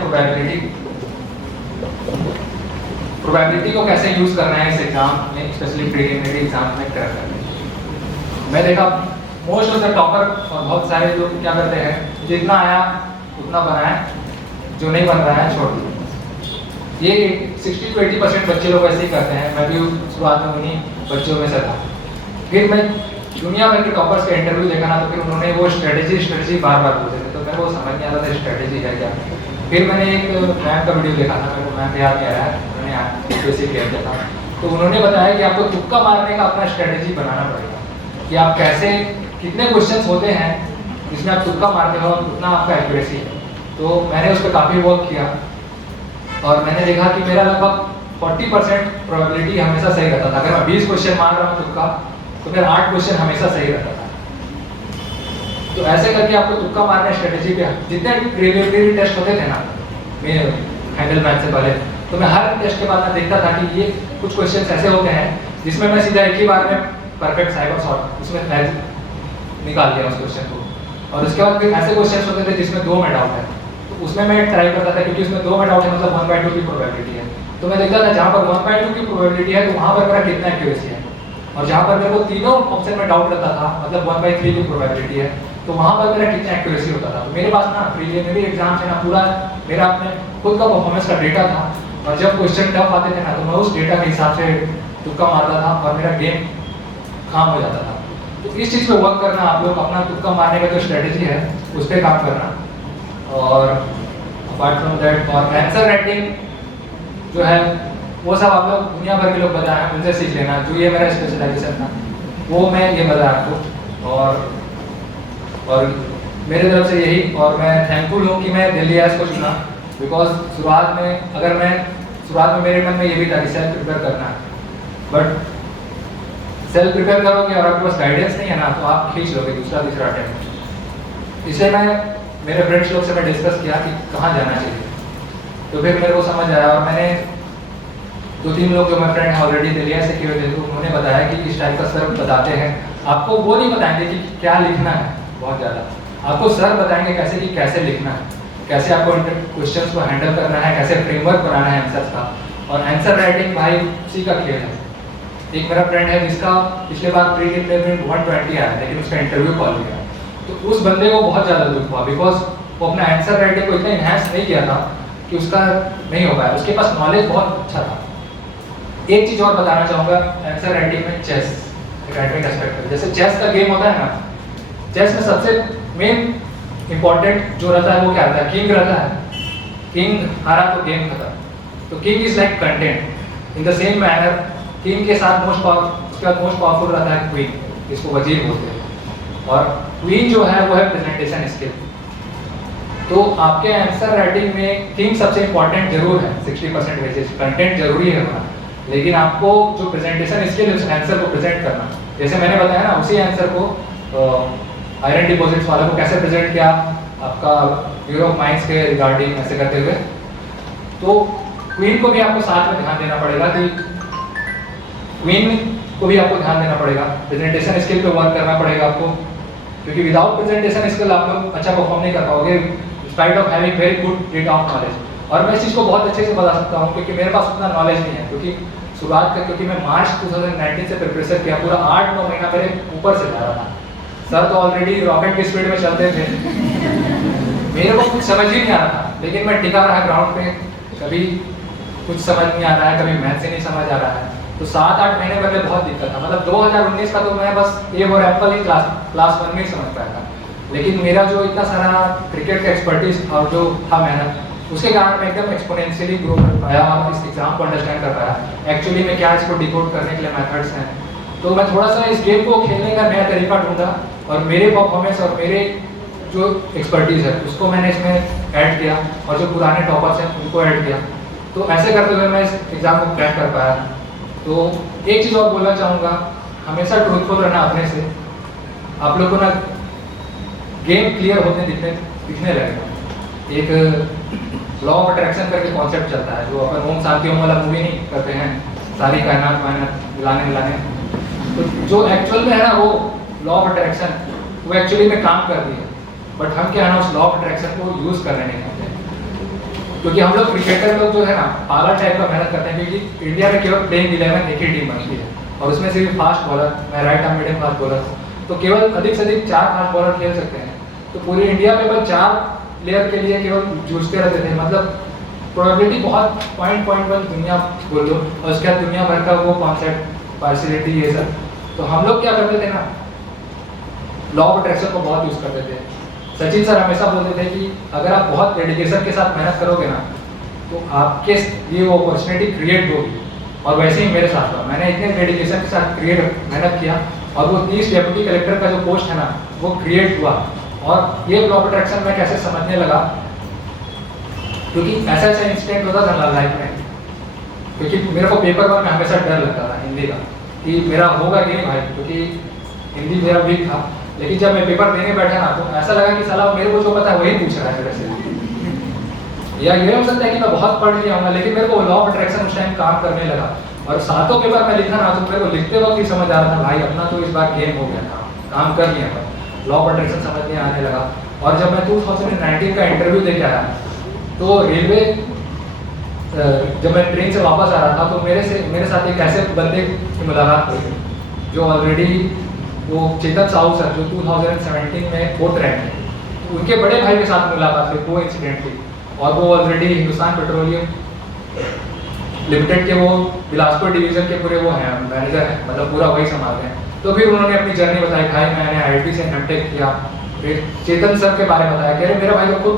प्रोबेबिलिटी को कैसे यूज करना है इस एग्जाम में, स्पेशली प्रीलिमिनरी एग्जाम में क्रैक करने में। मैं देखा मोस्ट ऑफ द टॉपर और बहुत सारे लोग क्या करते हैं, जितना आया उतना बनाए, जो नहीं बन रहा है छोड़ दो। ये 60 to 80% बच्चे लोग ऐसे ही करते हैं। मैं भी शुरुआत में उन्हीं बच्चों में से था। फिर मैं दुनिया भर के टॉपर्स का इंटरव्यू देखा ना, तो फिर उन्होंने वो स्ट्रेटेजी बार बार बोलते थे, तो मेरे को समझ नहीं आता था स्ट्रेटेजी है क्या। फिर मैंने एक मैम का वीडियो देखा था, मेरे को मैम याद नहीं आ रहा है, उन्होंने बेसिक किया था, तो उन्होंने बताया कि आपको तुक्का मारने का अपना स्ट्रेटेजी बनाना पड़ेगा कि आप कैसे, कितने क्वेश्चंस होते हैं जिसमें आप तुक्का मारते हो, उतना आपका एक्यूरेसी है। तो मैंने उस पर काफ़ी वर्क किया और मैंने देखा कि मेरा लगभग 40% प्रोबेबिलिटी हमेशा सही रहता था। अगर मैं 20 क्वेश्चन मार रहा हूँ तुक्का, तो फिर 8 क्वेश्चन हमेशा सही रहता था। तो ऐसे करके आपको तुक्का मारने स्ट्रेटेजी पे, जितने प्रीलिमिनरी टेस्ट होते थे ना मैं फाइनल मैथ से पहले, तो मैं हर टेस्ट के बाद मैं देखता था कि ये कुछ क्वेश्चन ऐसे होते हैं जिसमें मैं सीधा एक ही बार में परफेक्ट साइबर सॉल्व उसमें निकाल लिया उस क्वेश्चन को। और उसके बाद फिर ऐसे क्वेश्चन होते थे जिसमें 2 में डाउट है, तो उसमें मैं ट्राई करता था, क्योंकि उसमें 2 में डाउट है मतलब 1/2 की प्रोबेबिलिटी है। तो मैं देखता था जहाँ पर 1/2 की प्रोबेबिलिटी है तो वहाँ पर मेरा कितना एक्यूरेसी है, और जहाँ पर मेरे को तीनों ऑप्शन में डाउट रहता था मतलब 1/3 की प्रोबेबिलिटी है, तो वहाँ पर मेरा कितना एक्यूरेसी होता था। तो मेरे पास ना प्रीलिमिनरी एग्जाम से ना पूरा मेरा अपने खुद का परफॉर्मेंस का डेटा था, और जब क्वेश्चन टफ आते थे ना तो मैं उस डेटा के हिसाब से तुक्का मारता था और मेरा गेम काम हो जाता था। तो इस चीज़ पे वर्क करना, आप लोग अपना तुक्का मारने का जो स्ट्रेटेजी है उस पर काम करना। और अपार्ट फ्रॉम दैट, और आंसर राइटिंग जो है वो सब आप लोग दुनिया भर के लोग बताएं, उनसे सीख लेना। जो ये मेरा स्पेशलाइजेशन था वो मैं ये बताया आपको, और मेरे तरफ से यही। और मैं थैंकफुल हूँ कि मैं दिल्ली आईएएस को चुना, बिकॉज शुरुआत में मेरे मन में ये भी था कि सेल्फ प्रिपेयर करना है, बट सेल्फ प्रिपेयर करोगे और आपके पास गाइडेंस नहीं है ना, तो आप खींच लोगे दूसरा तीसरा अटेम्प्ट। इसलिए मैं मेरे फ्रेंड्स लोग से मैं डिस्कस किया कि कहाँ जाना चाहिए, तो फिर मेरे को समझ आया, और मैंने 2-3 लोग जो मेरे फ्रेंड हैं ऑलरेडी दिल्ली से किए थे, तो उन्होंने बताया कि इस टाइप का सर बताते हैं। आपको वो नहीं बताएंगे कि क्या लिखना है बहुत ज़्यादा, आपको सर बताएंगे कैसे कि कैसे लिखना है, कैसे आपको क्वेश्चंस को हैंडल करना है, कैसे फ्रेमवर्क बनाना है आंसर्स का। और आंसर राइटिंग भाई उसी का खेल है। एक मेरा फ्रेंड है जिसका पिछले बार प्रीलिमिनरी 120 आया, लेकिन उसका इंटरव्यू कॉल गया, तो उस बंदे को बहुत ज़्यादा दुख हुआ, बिकॉज वो अपना आंसर राइटिंग को इतना इन्हांस नहीं किया था कि उसका नहीं हो पाया। उसके पास नॉलेज बहुत अच्छा था। एक चीज़ और बताना चाहूँगा आंसर राइटिंग में, चेस एकेडमिक एस्पेक्ट है। जैसे चेस का गेम होता है ना, चेस में सबसे मेन इंपॉर्टेंट जो रहता है वो क्या रहता है, किंग रहता है। किंग हारा तो गेम खत्म। तो king is like content. In the same manner king के साथ उसके बाद मोस्ट पावरफुल रहता है क्वीन, इसको वजीर बोलते हैं। और क्वीन जो है वो है प्रेजेंटेशन स्किल। तो आपके आंसर राइटिंग में थिंग सबसे इंपॉर्टेंट जरूर है, 60% वेजेस कंटेंट जरूरी है होना, लेकिन आपको जो प्रेजेंटेशन स्किल है उस आंसर को प्रेजेंट करना, जैसे मैंने बताया ना उसी आंसर को आयरन डिपॉजिट्स वाला को कैसे प्रेजेंट किया आपका ब्यूरो ऑफ माइंस के रिगार्डिंग ऐसे करते हुए। तो क्वीन को भी आपको साथ में ध्यान देना पड़ेगा कि क्वीन को भी आपको ध्यान देना पड़ेगा, प्रेजेंटेशन स्किल पे वर्क करना पड़ेगा आपको, क्योंकि विदाउट प्रेजेंटेशन स्किल आप लोग अच्छा परफॉर्म नहीं कर पाओगे spite of having very good data of knowledge. और मैं इस चीज़ को बहुत अच्छे से बता सकता हूँ क्योंकि मेरे पास उतना नॉलेज नहीं है, क्योंकि शुरुआत का क्योंकि मैं मार्च 2019 से प्रिपरेशन किया, पूरा 8-9 महीना मेरे ऊपर से जा रहा था। सर तो ऑलरेडी रॉकेट की स्पीड में चलते थे मेरे को कुछ समझ ही नहीं आ रहा था, लेकिन मैं टिका रहा ग्राउंड पे, कभी कुछ समझ नहीं आ रहा है, कभी मैथ से नहीं समझ आ रहा है। तो 7-8 महीने पहले बहुत दिक्कत था, मतलब 2019 का तो मैं बस ए और एप्पल ही क्लास 1 में ही समझ पाया था, लेकिन मेरा जो इतना सारा क्रिकेट का एक्सपर्टीज और जो था मेहनत, उसके कारण मैं एकदम एक्सपोनेंशियली ग्रो कर पाया और इस एग्जाम को अंडरस्टैंड कर पाया एक्चुअली में क्या इसको डिकोड करने के लिए मेथड्स हैं। तो मैं थोड़ा सा इस गेम को खेलने का नया तरीका ढूंढा और मेरे परफॉर्मेंस और मेरे जो एक्सपर्टीज है उसको मैंने इसमें ऐड किया और जो पुराने टॉपर्स हैं उनको ऐड किया। तो ऐसे करते हुए मैं इस एग्ज़ाम को क्रैक कर पाया। तो एक चीज़ और बोलना चाहूँगा, हमेशा ट्रूथफुल रहना अपने से। आप लोग को ना गेम क्लियर होते दिखने लगेगा। एक लॉ ऑफ अट्रैक्शन करके कॉन्सेप्ट चलता है, जो अपन ओम शांति ओम वाला मूवी नहीं करते हैं, सारी कायनात वायनात मिलाने, तो जो एक्चुअल में है ना वो लॉ ऑफ अट्रैक्शन वो एक्चुअली में काम कर रही है, बट हम क्या है ना उस लॉ ऑफ अट्रैक्शन को यूज़ करने नहीं करते, क्योंकि हम लोग क्रिकेटर लोग जो है ना पागल टाइप का मेहनत करते हैं, क्योंकि इंडिया में केवल प्लेइंग 11 एक ही टीम बनती है और उसमें से भी फास्ट बॉलर, मैं right arm medium fast bowler, तो केवल अधिक से अधिक 4 फास्ट बॉलर खेल सकते हैं। तो पूरी इंडिया में बस 4 प्लेयर के लिए केवल जूझते रहते थे, मतलब प्रोबेबिलिटी बहुत 0.1 दुनिया बोल लो, और उसके बाद दुनिया भर का वो कॉन्सेप्ट पार्शियलिटी ये सब। तो हम लोग क्या करते थे ना, लॉ ऑफ अट्रैक्शन को बहुत यूज़ करते थे। सचिन सर हमेशा बोलते थे कि अगर आप बहुत डेडिकेशन के साथ मेहनत करोगे ना तो आपके लिए वो अपॉर्चुनिटी क्रिएट होगी, और वैसे ही मेरे साथ हुआ। मैंने इतने डेडिकेशन के साथ मेहनत किया और वो 30 डेप्यूटी कलेक्टर का जो पोस्ट है ना वो क्रिएट हुआ। और ये लॉ ऑफ अट्रैक्शन मैं कैसे समझने लगा, क्योंकि ऐसा इंसिडेंट होता था लाइफ में, क्योंकि मेरे को पेपर वर्क में हमेशा डर लगता था हिंदी का कि मेरा होगा कि नहीं भाई, क्योंकि हिंदी मेरा वीक था। लेकिन जब मैं पेपर देने बैठा ना तो ऐसा लगा कि साला मेरे को जो पता है वही पूछ रहा है मेरे से, या ये हो सकता है कि मैं बहुत पढ़ लिया हूँ, लेकिन मेरे को लॉ ऑफ अट्रैक्शन उस टाइम काम करने लगा। और 7 पेपर में लिखा ना तो मेरे को लिखते वक्त ही समझ आ रहा था भाई अपना तो इस बार गेम हो गया था, काम कर लिया था, लॉ ऑफ अट्रैक्शन समझ में आने लगा। और जब मैं 2019 का इंटरव्यू देके आया तो रेलवे जब मैं ट्रेन से वापस आ रहा था तो मेरे साथ एक ऐसे बंदे की मुलाकात हुई जो ऑलरेडी वो चेतन साहू सर जो 2017 में 4th रैंक है, तो उनके बड़े भाई के साथ मुलाकात हुई वो इंसिडेंटली, और वो ऑलरेडी हिंदुस्तान पेट्रोलियम लिमिटेड के वो बिलासपुर डिवीजन के पूरे वो हैं मैनेजर हैं, मतलब पूरा वही संभालते हैं। तो फिर उन्होंने अपनी जर्नी बताई, भाई मैंने IIT से एमटेक किया, फिर चेतन सर के बारे में बताया, कह रहे मेरा भाई तो खुद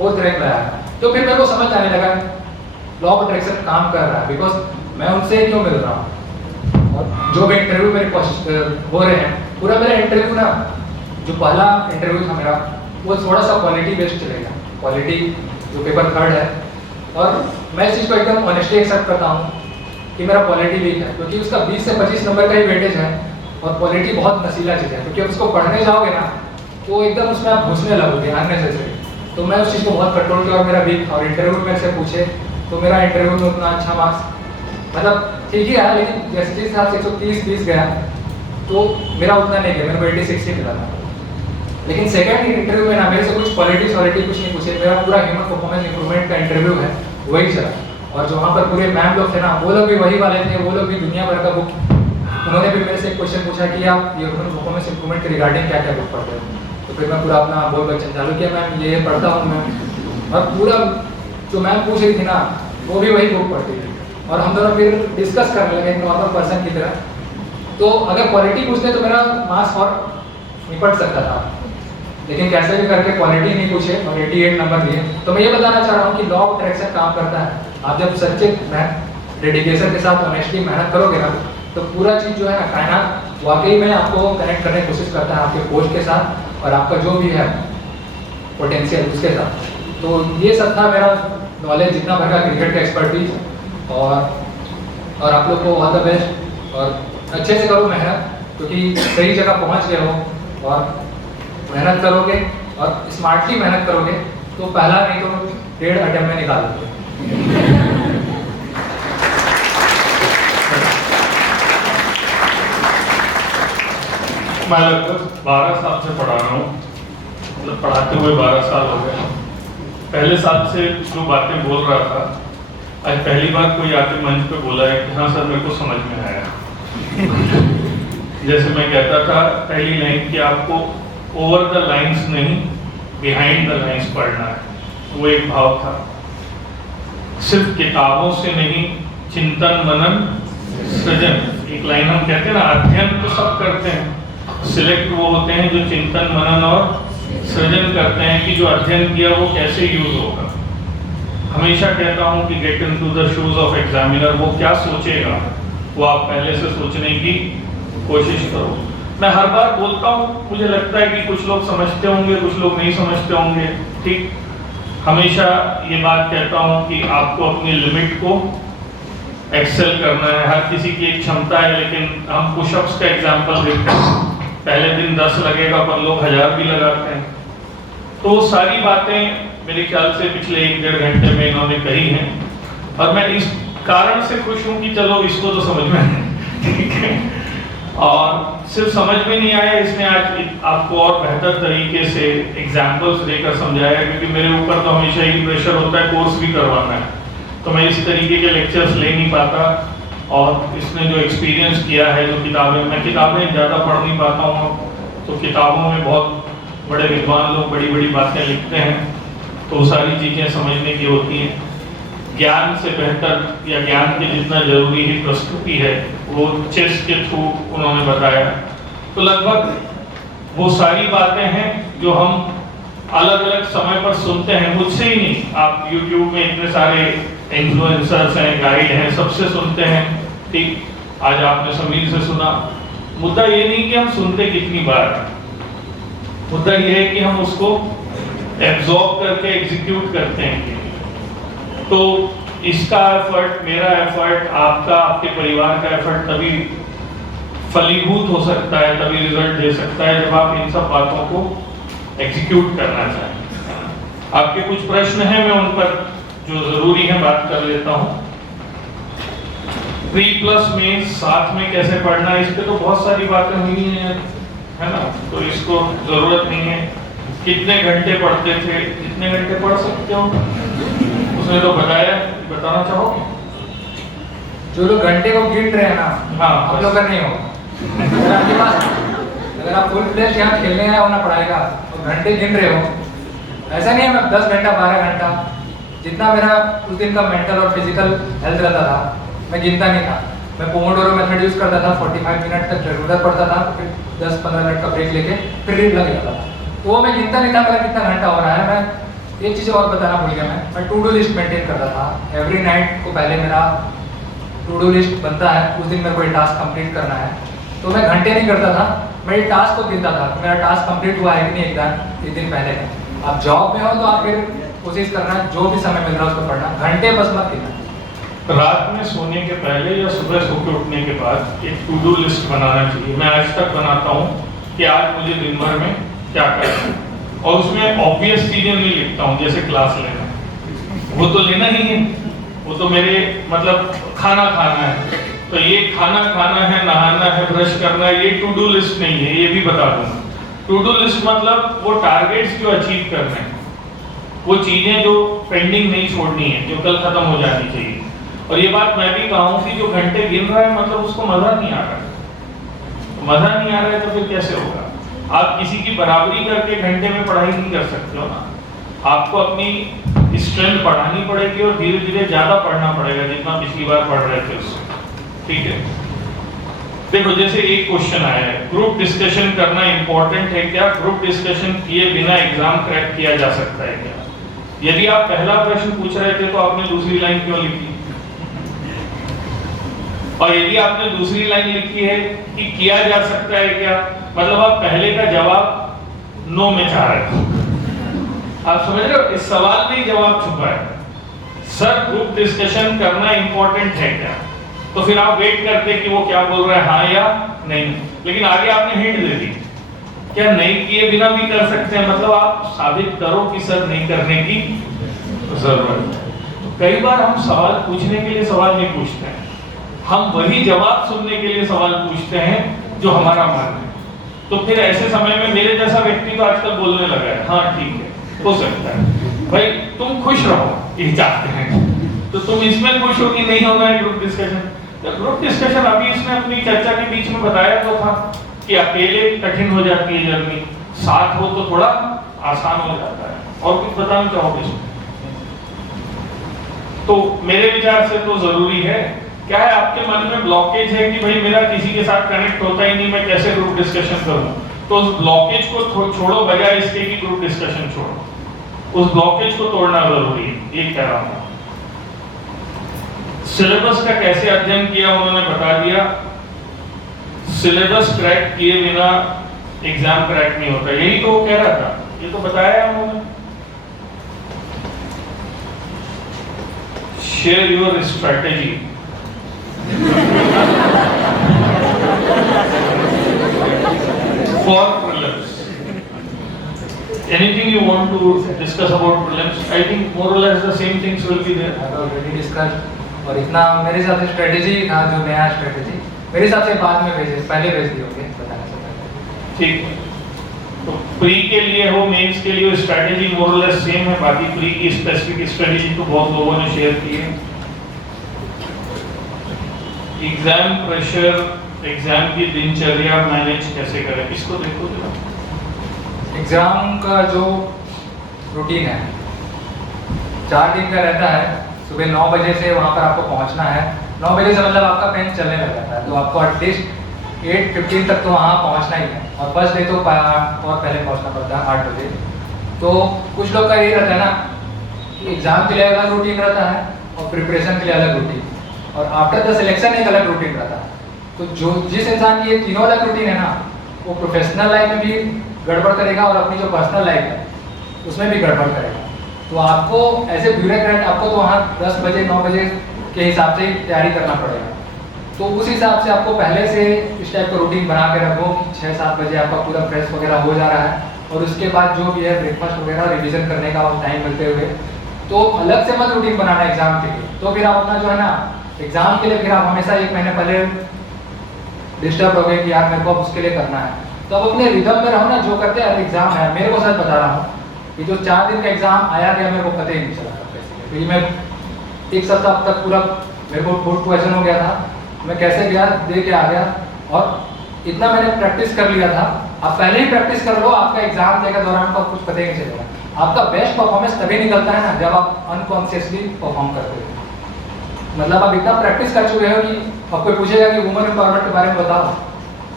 4th रैंक लाया। तो फिर मेरे को समझ आने लगा लॉ ऑफ अट्रैक्शन काम कर रहा है, बिकॉज मैं उनसे क्यों मिल रहा हूँ। और जो भी इंटरव्यू मेरे हो रहे हैं, पूरा मेरा इंटरव्यू ना जो पहला इंटरव्यू था मेरा वो थोड़ा सा क्वालिटी बेस्ड चलेगा, क्वालिटी जो पेपर 3rd है। और मैं इस चीज़ को एकदम ऑनेस्टली एक्सेप्ट करता हूँ कि मेरा क्वालिटी वीक है, क्योंकि उसका 20 से 25 नंबर का ही वेटेज है और क्वालिटी बहुत नशीला चीज़ है, क्योंकि अब उसको पढ़ने जाओगे ना तो एकदम उसमें आप घुसने लगोगे अननेसेसरी। तो मैं उस चीज़ को बहुत कंट्रोल किया और मेरा वीक, और इंटरव्यू में से पूछे तो मेरा इंटरव्यू में उतना अच्छा मार्क्स मतलब ठीक ही आया, लेकिन जैसे जिस हिसाब से 130-20 गया तो मेरा उतना नहीं गया, मेरे को 86 ही मिला था। लेकिन सेकंड इंटरव्यू में ना मेरे से कुछ क्वालिटी कुछ नहीं पूछे, मेरा पूरा ह्यूमन परफॉर्मेंस इंप्रूवमेंट का इंटरव्यू है वही चला। और जो वहाँ पर पूरे मैम लोग थे ना वो लोग भी वही वाले थे, वो लोग भी दुनिया भर का बुक, उन्होंने भी मेरे से एक क्वेश्चन पूछा कि आप ये ह्यूमन परफॉर्मेंस इंप्रूवमेंट के रिगार्डिंग क्या क्या बुक पढ़ते हो। तो फिर मैं पूरा अपना बोल बच्चन चालू किया, मैम ये पढ़ता हूँ मैम, और पूरा जो मैम पूछ रही थी ना वो भी वही बुक पढ़ती थी, और हम दोनों फिर डिस्कस करने लगे नॉर्मल पर्सन की तरह। तो अगर क्वालिटी पूछते तो मेरा मार्क्स और निपट सकता था, लेकिन कैसे भी करके क्वालिटी नहीं पूछे और 88 नंबर दिए। तो मैं ये बताना चाह रहा हूँ कि लॉ ऑफ अट्रैक्शन काम करता है। आप जब सच्चे डेडिकेशन के साथ ऑनेस्टली मेहनत करोगे ना तो पूरा चीज़ जो है ना कायनात वाकई में आपको कनेक्ट करने की कोशिश करता है आपके कोच के साथ और आपका जो भी है पोटेंशियल उसके साथ। तो ये सब था मेरा नॉलेज, जितना भर का क्रिकेट का एक्सपर्टीज। और आप लोग को ऑल द बेस्ट, और अच्छे से करो मेहनत, क्योंकि सही जगह पहुंच गए हो और मेहनत करोगे और स्मार्टली मेहनत करोगे तो पहला नहीं तो 1.5 अटेम्प्ट में निकाल दोगे। मैं लगभग 12 साल से पढ़ा रहा हूँ, मतलब पढ़ाते हुए 12 साल हो गए। पहले साल से जो बातें बोल रहा था, आज पहली बार कोई आके मंच पे बोला है कि हाँ सर मेरे को समझ में आया। जैसे मैं कहता था पहली लाइन कि आपको ओवर द लाइंस नहीं बिहाइंड द लाइंस पढ़ना है, वो एक भाव था। सिर्फ किताबों से नहीं, चिंतन मनन सृजन, एक लाइन हम कहते हैं ना, अध्ययन तो सब करते हैं, सिलेक्ट वो होते हैं जो चिंतन मनन और सृजन करते हैं कि जो अध्ययन किया वो कैसे यूज होगा। हमेशा कहता हूँ कि get into the shoes of examiner, वो क्या सोचेगा वो आप पहले से सोचने की कोशिश करो। मैं हर बार बोलता हूँ, मुझे लगता है कि कुछ लोग समझते होंगे, कुछ लोग नहीं समझते होंगे, ठीक। हमेशा ये बात कहता हूँ कि आपको अपनी लिमिट को एक्सेल करना है। हर किसी की एक क्षमता है, लेकिन हम पुशअप्स का एग्जांपल देखते हैं, पहले दिन 10 लगेगा पर लोग 1000 भी लगाते हैं। तो वो सारी बातें मेरे ख्याल से पिछले 1-1.5 घंटे में इन्होंने कही हैं, और मैं इस कारण से खुश हूँ कि चलो इसको तो समझ में आया, ठीक है। और सिर्फ समझ में नहीं आया, इसने आज आपको और बेहतर तरीके से एग्जाम्पल्स देकर समझाया, क्योंकि मेरे ऊपर तो हमेशा ही प्रेशर होता है कोर्स भी करवाना है, तो मैं इस तरीके के लेक्चर्स ले नहीं पाता। और इसने जो एक्सपीरियंस किया है, जो किताबें, मैं किताबें ज़्यादा पढ़ नहीं पाता हूँ, तो किताबों में बहुत बड़े विद्वान लोग बड़ी बड़ी बातें लिखते हैं, तो सारी चीज़ें समझने की होती हैं। ज्ञान से बेहतर या ज्ञान के जितना जरूरी ही प्रस्तुति है, वो चेस के थ्रू उन्होंने बताया। तो लगभग वो सारी बातें हैं जो हम अलग अलग समय पर सुनते हैं, मुझसे ही नहीं, आप YouTube में इतने सारे इन्फ्लुएंसर्स हैं, गाइड हैं, सबसे सुनते हैं, ठीक। आज आपने समीर से सुना। मुद्दा ये नहीं कि हम सुनते कितनी बार, मुद्दा ये है कि हम उसको एब्जॉर्ब करके एग्जीक्यूट करते हैं। तो इसका एफर्ट, मेरा एफर्ट, आपका, आपके परिवार का एफर्ट तभी फलीभूत हो सकता है, तभी रिजल्ट दे सकता है जब आप इन सब बातों को एग्जीक्यूट करना चाहें। आपके कुछ प्रश्न हैं, मैं उन पर जो जरूरी है बात कर लेता हूँ। प्री प्लस में साथ में कैसे पढ़ना है, इस पे तो बहुत सारी बातें हुई हैं, है ना, तो इसको जरूरत नहीं है। कितने घंटे पढ़ते थे, कितने घंटे पढ़ सकते हो, उसने तो बताया, बताना चाहोगे? जो लोग घंटे को गिन रहे हैं ना, हाँ, आप लोग का नहीं होगा। अगर आप फुल फ्लेश यहाँ खेलने आए हो ना पढ़ाई का, तो घंटे गिन रहे हो, ऐसा नहीं है मैं 10 घंटा 12 घंटा, जितना मेरा उस दिन का मेंटल और फिजिकल हेल्थ रहता था मैं गिनता नहीं था। मैं पोमोडोरो मेथड यूज करता था, 45 मिनट तक रेगुलर पढ़ता था, फिर 10-15 मिनट का ब्रेक लेके फिर रीड लग जाता था। तो वो मैं गिनता नहीं था मेरा कितना घंटा हो रहा है। मैं एक चीज़ और बताना भूल गया, मैं टू डू लिस्ट मेंटेन करता था। एवरी नाइट को पहले मेरा टू डू लिस्ट बनता है, उस दिन मेरे को ये टास्क कंप्लीट करना है, तो मैं घंटे नहीं करता था, मैं ये टास्क को गिनता था, मेरा टास्क कंप्लीट हुआ है कि नहीं एक दिन पहले। आप जॉब में हो तो आप फिर कोशिश करना जो भी समय मिल रहा है उसको पढ़ना, घंटे बस मत गिनना। रात में सोने के पहले या सुबह सो के उठने के बाद एक टू डू लिस्ट बनाना चाहिए। मैं आज तक बनाता हूँ कि आज मुझे दिन भर में क्या करना है, और उसमें ऑब्वियस चीजें नहीं लिखता हूँ, जैसे क्लास लेना, वो तो लेना ही है, वो तो मेरे मतलब खाना खाना है, तो ये खाना खाना है, नहाना है, ब्रश करना है, ये टू डू लिस्ट नहीं है, ये भी बता दूंगा। टू डू लिस्ट मतलब वो टारगेट्स जो अचीव करने हैं, वो चीजें जो पेंडिंग नहीं छोड़नी है, जो कल खत्म हो जानी चाहिए। और ये बात मैं भी कहूँ कि जो घंटे गिन रहा है मतलब उसको मजा नहीं आ रहा है, मजा नहीं आ रहा है तो फिर कैसे होगा? आप किसी की बराबरी करके घंटे में पढ़ाई नहीं कर सकते हो ना, आपको अपनी स्ट्रेंथ बढ़ानी पड़ेगी और धीरे धीरे ज्यादा पढ़ना पड़ेगा जितना पिछली बार पढ़ रहे थे उससे, ठीक है। देखो जैसे एक क्वेश्चन आया है, ग्रुप डिस्कशन करना इंपॉर्टेंट है क्या? ग्रुप डिस्कशन किए बिना एग्जाम क्रैक किया जा सकता है क्या? यदि आप पहला प्रश्न पूछ रहे थे तो आपने दूसरी लाइन क्यों लिखी? और यदि आपने दूसरी लाइन लिखी है कि किया जा सकता है क्या, मतलब आप पहले का जवाब नो में चाह रहे थे। आप समझ रहे हो, इस सवाल में ही जवाब छुपा है। सर ग्रुप डिस्कशन करना इंपॉर्टेंट है क्या? तो फिर आप वेट करते कि वो क्या बोल रहा है, हाँ या नहीं। लेकिन आगे आपने हिंट दे दी, क्या नहीं किए बिना भी कर सकते हैं, मतलब आप साबित करो कि सर नहीं करने की जरूरत है। तो कई बार हम सवाल पूछने के लिए सवाल नहीं पूछते हैं, हम वही जवाब सुनने के लिए सवाल पूछते हैं जो हमारा मन है। तो फिर ऐसे समय में मेरे जैसा व्यक्ति तो आजकल बोलने लगा है, हाँ ठीक है हो सकता है, भाई तुम खुश रहो ये चाहते हैं, तो तुम इसमें खुश हो कि नहीं होना है ग्रुप डिस्कशन। तो ग्रुप डिस्कशन अभी इसने अपनी चर्चा के बीच में बताया तो था कि अकेले कठिन हो जाती है जर्नी, साथ हो तो थोड़ा आसान हो जाता है। और कुछ बताना चाहोगे इसमें? तो मेरे विचार से तो जरूरी है। क्या है आपके मन में ब्लॉकेज है कि भाई मेरा किसी के साथ कनेक्ट होता ही नहीं, मैं कैसे ग्रुप डिस्कशन करूं? तो उस ब्लॉकेज को छोड़ो, बजाय इसके कि ग्रुप डिस्कशन छोड़ो, उस ब्लॉकेज को तोड़ना जरूरी है, ये कह रहा हूं। सिलेबस का कैसे अध्ययन किया उन्होंने बता दिया। सिलेबस क्रैक किए बिना एग्जाम क्रैक नहीं होता, यही तो वो कह रहा था, ये तो बताया उन्होंने। Share your strategy. For prelims, anything you want to discuss about prelims? I think more or less the same things will be there. I have already discussed, और इतना मेरे हिसाब से स्ट्रेटेजी था, जो नया स्ट्रेटेजी मेरे हिसाब से बाद में भेजे, पहले भेज दिए होंगे बताने से पहले। ठीक है, तो प्री के लिए हो, मेंस के लिए स्ट्रेटेजी मोर और लेस सेम है, बाकी प्री की स्पेसिफिक स्ट्रेटेजी तो बहुत लोगों ने शेयर की है। एग्जाम प्रेशर, एग्जाम की दिनचर्या मैनेज कैसे करें, इसको देखो जरा। एग्जाम का जो रूटीन है 4 दिन का रहता है। सुबह 9 बजे से वहाँ पर आपको पहुँचना है। 9 बजे से मतलब आपका पेन चलने लग जाता है, तो आपको एटलीस्ट 8:15 तक तो वहाँ पहुँचना ही है। और फर्स्ट डे तो और पहले पहुँचना पड़ता है 8 बजे। तो कुछ लोग का यही रहता है ना कि एग्जाम के लिए अलग रूटीन रहता है और प्रिपरेशन के लिए अलग रूटीन, और आफ्टर द सिलेक्शन एक अलग रूटीन रहता है। तो जो जिस इंसान की ये तीनों अलग रूटीन है ना, वो प्रोफेशनल लाइफ में भी गड़बड़ करेगा और अपनी जो पर्सनल लाइफ है उसमें भी गड़बड़ करेगा। तो आपको एज ए ब्यूरोक्रेट आपको तो वहाँ 10 बजे 9 बजे के हिसाब से ही तैयारी करना पड़ेगा। तो उस हिसाब से आपको पहले से इस टाइप का रूटीन बना के रखो कि 6-7 बजे आपका पूरा फ्रेश वगैरह हो जा रहा है, और उसके बाद जो भी है ब्रेकफास्ट वगैरह रिविजन करने का टाइम मिलते हुए, तो अलग से मत रूटीन बनाना एग्जाम के लिए। तो फिर आप अपना जो है ना एग्जाम के लिए फिर आप हमेशा 1 महीने पहले डिस्टर्ब हो गए कि यार मेरे को अब उसके लिए करना है। तो अब अपने रिदम में रहो ना, जो करते हैं एग्जाम है। मेरे को सच बता रहा हूँ कि जो 4 दिन का एग्जाम आया गया मेरे को पता ही नहीं चला था क्योंकि मैं 1 सप्ताह तक पूरा मेरे को फूड पॉइजन हो गया था। मैं कैसे गया, दे के आ गया, और इतना मैंने प्रैक्टिस कर लिया था। आप पहले ही प्रैक्टिस कर लो, आपका एग्जाम देने के दौरान आपको कुछ पता ही नहीं चलेगा। आपका बेस्ट परफॉर्मेंस तभी निकलता है ना जब आप अनकॉन्शियसली परफॉर्म करते हो। मतलब आप इतना प्रैक्टिस कर चुके हो कि अब कोई पूछेगा कि वुमेन एम्पावरमेंट के बारे में बताओ,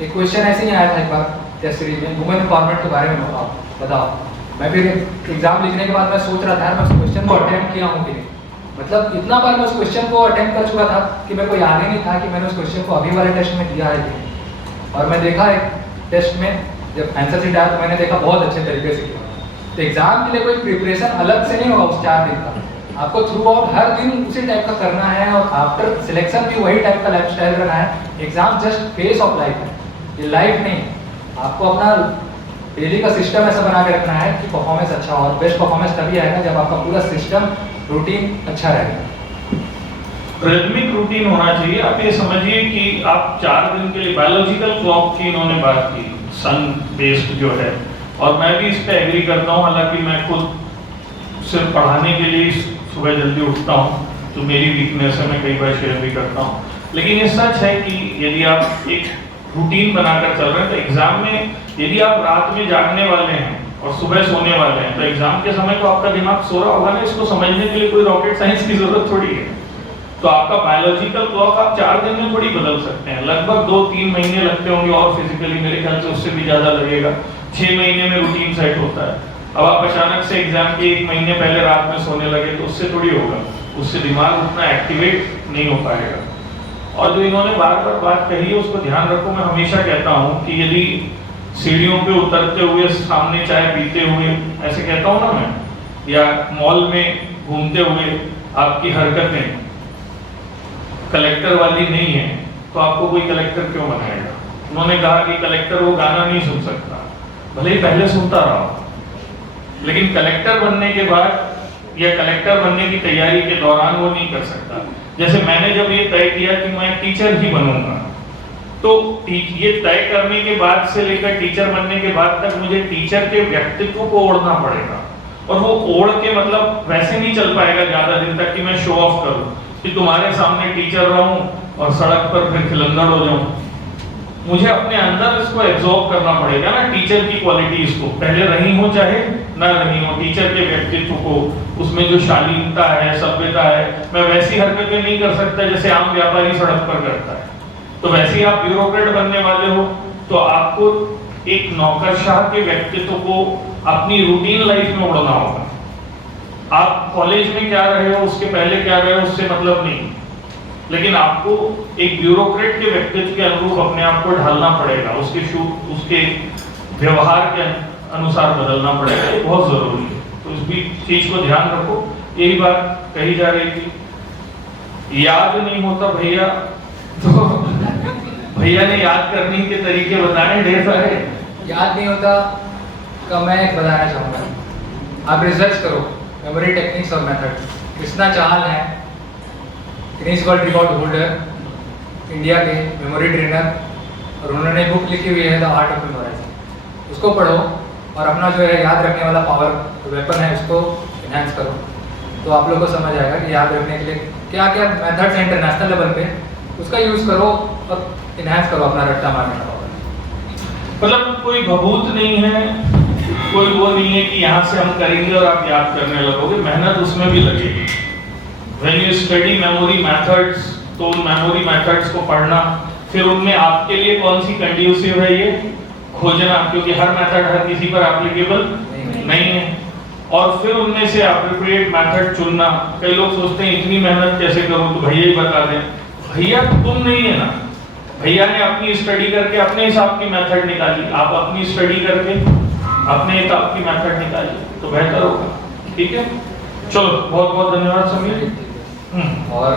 एक क्वेश्चन ऐसे ही आया था एक बार टेस्ट सीरीज में, वुमेन एम्पावरमेंट के बारे में बताओ। मैं फिर एग्जाम लिखने के बाद मैं सोच रहा था मैं उस क्वेश्चन को अटेम्प्ट किया हूँ कि नहीं। मतलब इतना बार मैं उस क्वेश्चन को अटेम्प्ट कर चुका था कि मेरे को याद ही नहीं था कि मैंने उस क्वेश्चन को अभी वाले टेस्ट में दिया है कि नहीं। और मैं देखा एक टेस्ट में जब आंसर शीट आया तो मैंने देखा बहुत अच्छे तरीके से किया। तो एग्जाम के लिए कोई प्रिपरेशन अलग से नहीं होगा उस 4 दिन का, आपको थ्रू आउट हर दिन उसी टाइप का करना है, और आफ्टर सिलेक्शन भी वही टाइप का लाइफस्टाइल रहना है। Exam just face of life है, ये लाइफ नहीं। आपको अपना डेली का सिस्टम ऐसा बना के रखना है कि परफॉर्मेंस अच्छा हो, और बेस्ट परफॉर्मेंस तभी आएगा जब आपका पूरा सिस्टम रूटीन अच्छा रहेगा। रिदमिक रूटीन होना चाहिए। आप ये समझिए कि आप 4 दिन के लिए बायोलॉजिकल क्लॉक की इन्होंने बात की, सन बेस्ड जो है, और मैं भी इस पे एग्री करता हूँ। हालांकि मैं खुद सिर्फ पढ़ाने के लिए सुबह जल्दी उठता हूँ, तो मेरी वीकनेस है, मैं कई बार शेयर भी करता हूँ। लेकिन ये सच है कि यदि आप एक रूटीन बनाकर चल रहे हैं तो एग्जाम में यदि आप रात में जागने वाले हैं और सुबह सोने वाले हैं तो एग्जाम के समय तो आपका दिमाग सो रहा होगा ना। इसको समझने के लिए कोई रॉकेट साइंस की जरूरत थोड़ी है। तो आपका बायोलॉजिकल क्लॉक आप 4 दिन में थोड़ी बदल सकते हैं, लगभग 2-3 महीने लगते होंगे, और फिजिकली मेरे ख्याल से उससे भी ज्यादा लगेगा। 6 महीने में रूटीन सेट होता है। अब आप अचानक से एग्जाम के 1 महीने पहले रात में सोने लगे तो उससे थोड़ी होगा, उससे दिमाग उतना एक्टिवेट नहीं हो पाएगा। और जो इन्होंने बार बार बात कही है उसको ध्यान रखो। मैं हमेशा कहता हूँ कि यदि सीढ़ियों पे उतरते हुए सामने चाय पीते हुए, ऐसे कहता हूँ ना मैं, या मॉल में घूमते हुए आपकी हरकतें कलेक्टर वाली नहीं है तो आपको कोई कलेक्टर क्यों बनाएगा? उन्होंने कहा कि कलेक्टर वो गाना नहीं सुन सकता, भले ही पहले सुनता रहा, लेकिन कलेक्टर बनने के बाद या कलेक्टर बनने की तैयारी के दौरान वो नहीं कर सकता। जैसे मैंने जब ये तय किया कि मैं टीचर ही बनूंगा, तो ये तय करने के बाद से लेकर टीचर बनने के बाद तक मुझे टीचर के व्यक्तित्व को ओढ़ना पड़ेगा, और वो ओढ़ के मतलब वैसे नहीं चल पाएगा ज्यादा दिन तक कि मैं शो ऑफ करूं कि तुम्हारे सामने टीचर रहूं और सड़क पर फिर खिलंदड़ हो जाऊं। मुझे अपने अंदर इसको एब्जॉर्ब करना पड़ेगा ना, टीचर की क्वालिटी इसको पहले रही हो चाहे ना रही हो, टीचर के व्यक्तित्व को, उसमें जो शालीनता है, सभ्यता है, मैं वैसी हरकतें नहीं कर सकता जैसे आम व्यापारी सड़क पर करता है। तो वैसे ही आप ब्यूरोक्रेट बनने वाले हो तो आपको एक नौकरशाह के व्यक्तित्व को अपनी रूटीन लाइफ में उड़ना होगा। आप कॉलेज में क्या रहे हो, उसके पहले क्या रहे हो, उससे मतलब नहीं, लेकिन आपको एक ब्यूरोक्रेट के व्यक्तित्व के अनुरूप अपने आप को ढालना पड़ेगा, उसके व्यवहार के अनुसार बदलना पड़ेगा, ये बहुत जरूरी है। तो इस भी चीज को ध्यान रखो। यही बात कही जा रही थी, याद नहीं होता भैया, तो भैया ने याद करने के तरीके बताए ढेर सारे। याद नहीं होता का मैं एक बताना चाहूँगा, आप रिसर्च करो मेमोरी टेक्निक्स और मेथड्स। कृष्णा चाहल है Guinness world record holder India के मेमोरी ट्रेनर, और उन्होंने बुक लिखी हुई है द आर्ट ऑफ मेमोराइजिंग। उसको पढ़ो और अपना जो है याद रखने वाला पावर वेपन है उसको इन्हांस करो, तो आप लोग को समझ आएगा कि याद रखने के लिए क्या क्या मेथड्स हैं इंटरनेशनल लेवल पे, उसका यूज़ करो और इन्हांस करो अपना रट्टा मारने का पावर। मतलब कोई भभूत नहीं है, कोई वो नहीं है कि यहाँ से हम करेंगे और आप याद करने लगोगे, मेहनत उसमें भी लगेगी। When you study memory methods, तो उन मेमोरी मेथड्स को पढ़ना, फिर उनमें आपके लिए कौन सी कंड्यूसिव है ये खोजना, क्योंकि हर मेथड हर किसी पर एप्लीकेबल नहीं है, और फिर उनमें से अप्रोप्रिएट मेथड चुनना। कई लोग सोचते हैं इतनी मेहनत कैसे करूं, तो भैया ही बता दें। भैया तुम नहीं है ना, भैया ने अपनी स्टडी करके अपने हिसाब की मेथड निकाली, आप अपनी स्टडी करके अपने हिसाब की मेथड निकालिए तो बेहतर होगा। ठीक है, चलो बहुत बहुत धन्यवाद समीर। और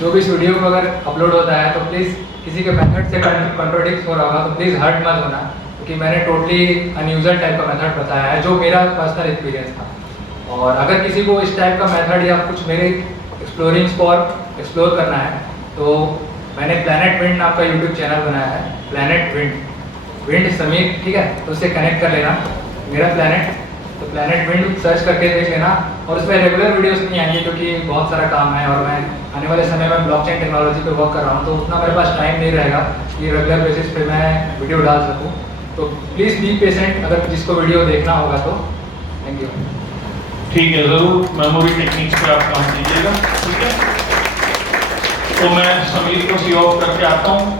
जो भी इस वीडियो को अगर अपलोड होता है तो प्लीज़ किसी के मेथड से कंट्रोडिक्ट हो रहा होगा तो प्लीज़ हर्ट मत होना, क्योंकि मैंने टोटली अनयूजुअल टाइप का मेथड बताया है जो मेरा पर्सनल एक्सपीरियंस था। और अगर किसी को इस टाइप का मेथड या कुछ मेरे एक्सप्लोरिंग स्पॉट एक्सप्लोर करना है तो मैंने प्लैनेट विंड आपका यूट्यूब चैनल बनाया है, प्लैनेट विंड समीर, ठीक है, तो उससे कनेक्ट कर लेना मेरा प्लैनेट, तो प्लैनेट विंड सर्च करके देख लेना। और उसमें रेगुलर वीडियोस नहीं आएंगे क्योंकि बहुत सारा काम है और मैं आने वाले समय में ब्लॉकचेन टेक्नोलॉजी पे वर्क कर रहा हूँ, तो उतना मेरे पास टाइम नहीं रहेगा कि रेगुलर बेसिस पे मैं वीडियो डाल सकूँ। तो प्लीज़ बी पेशेंट अगर जिसको वीडियो देखना होगा तो। Thank you. ठीक है, जरूर मेमोरी टेक्निक्स पे आप काम कीजिएगा। ठीक है, तो मैं समीर को सी ऑफ करके आता हूँ।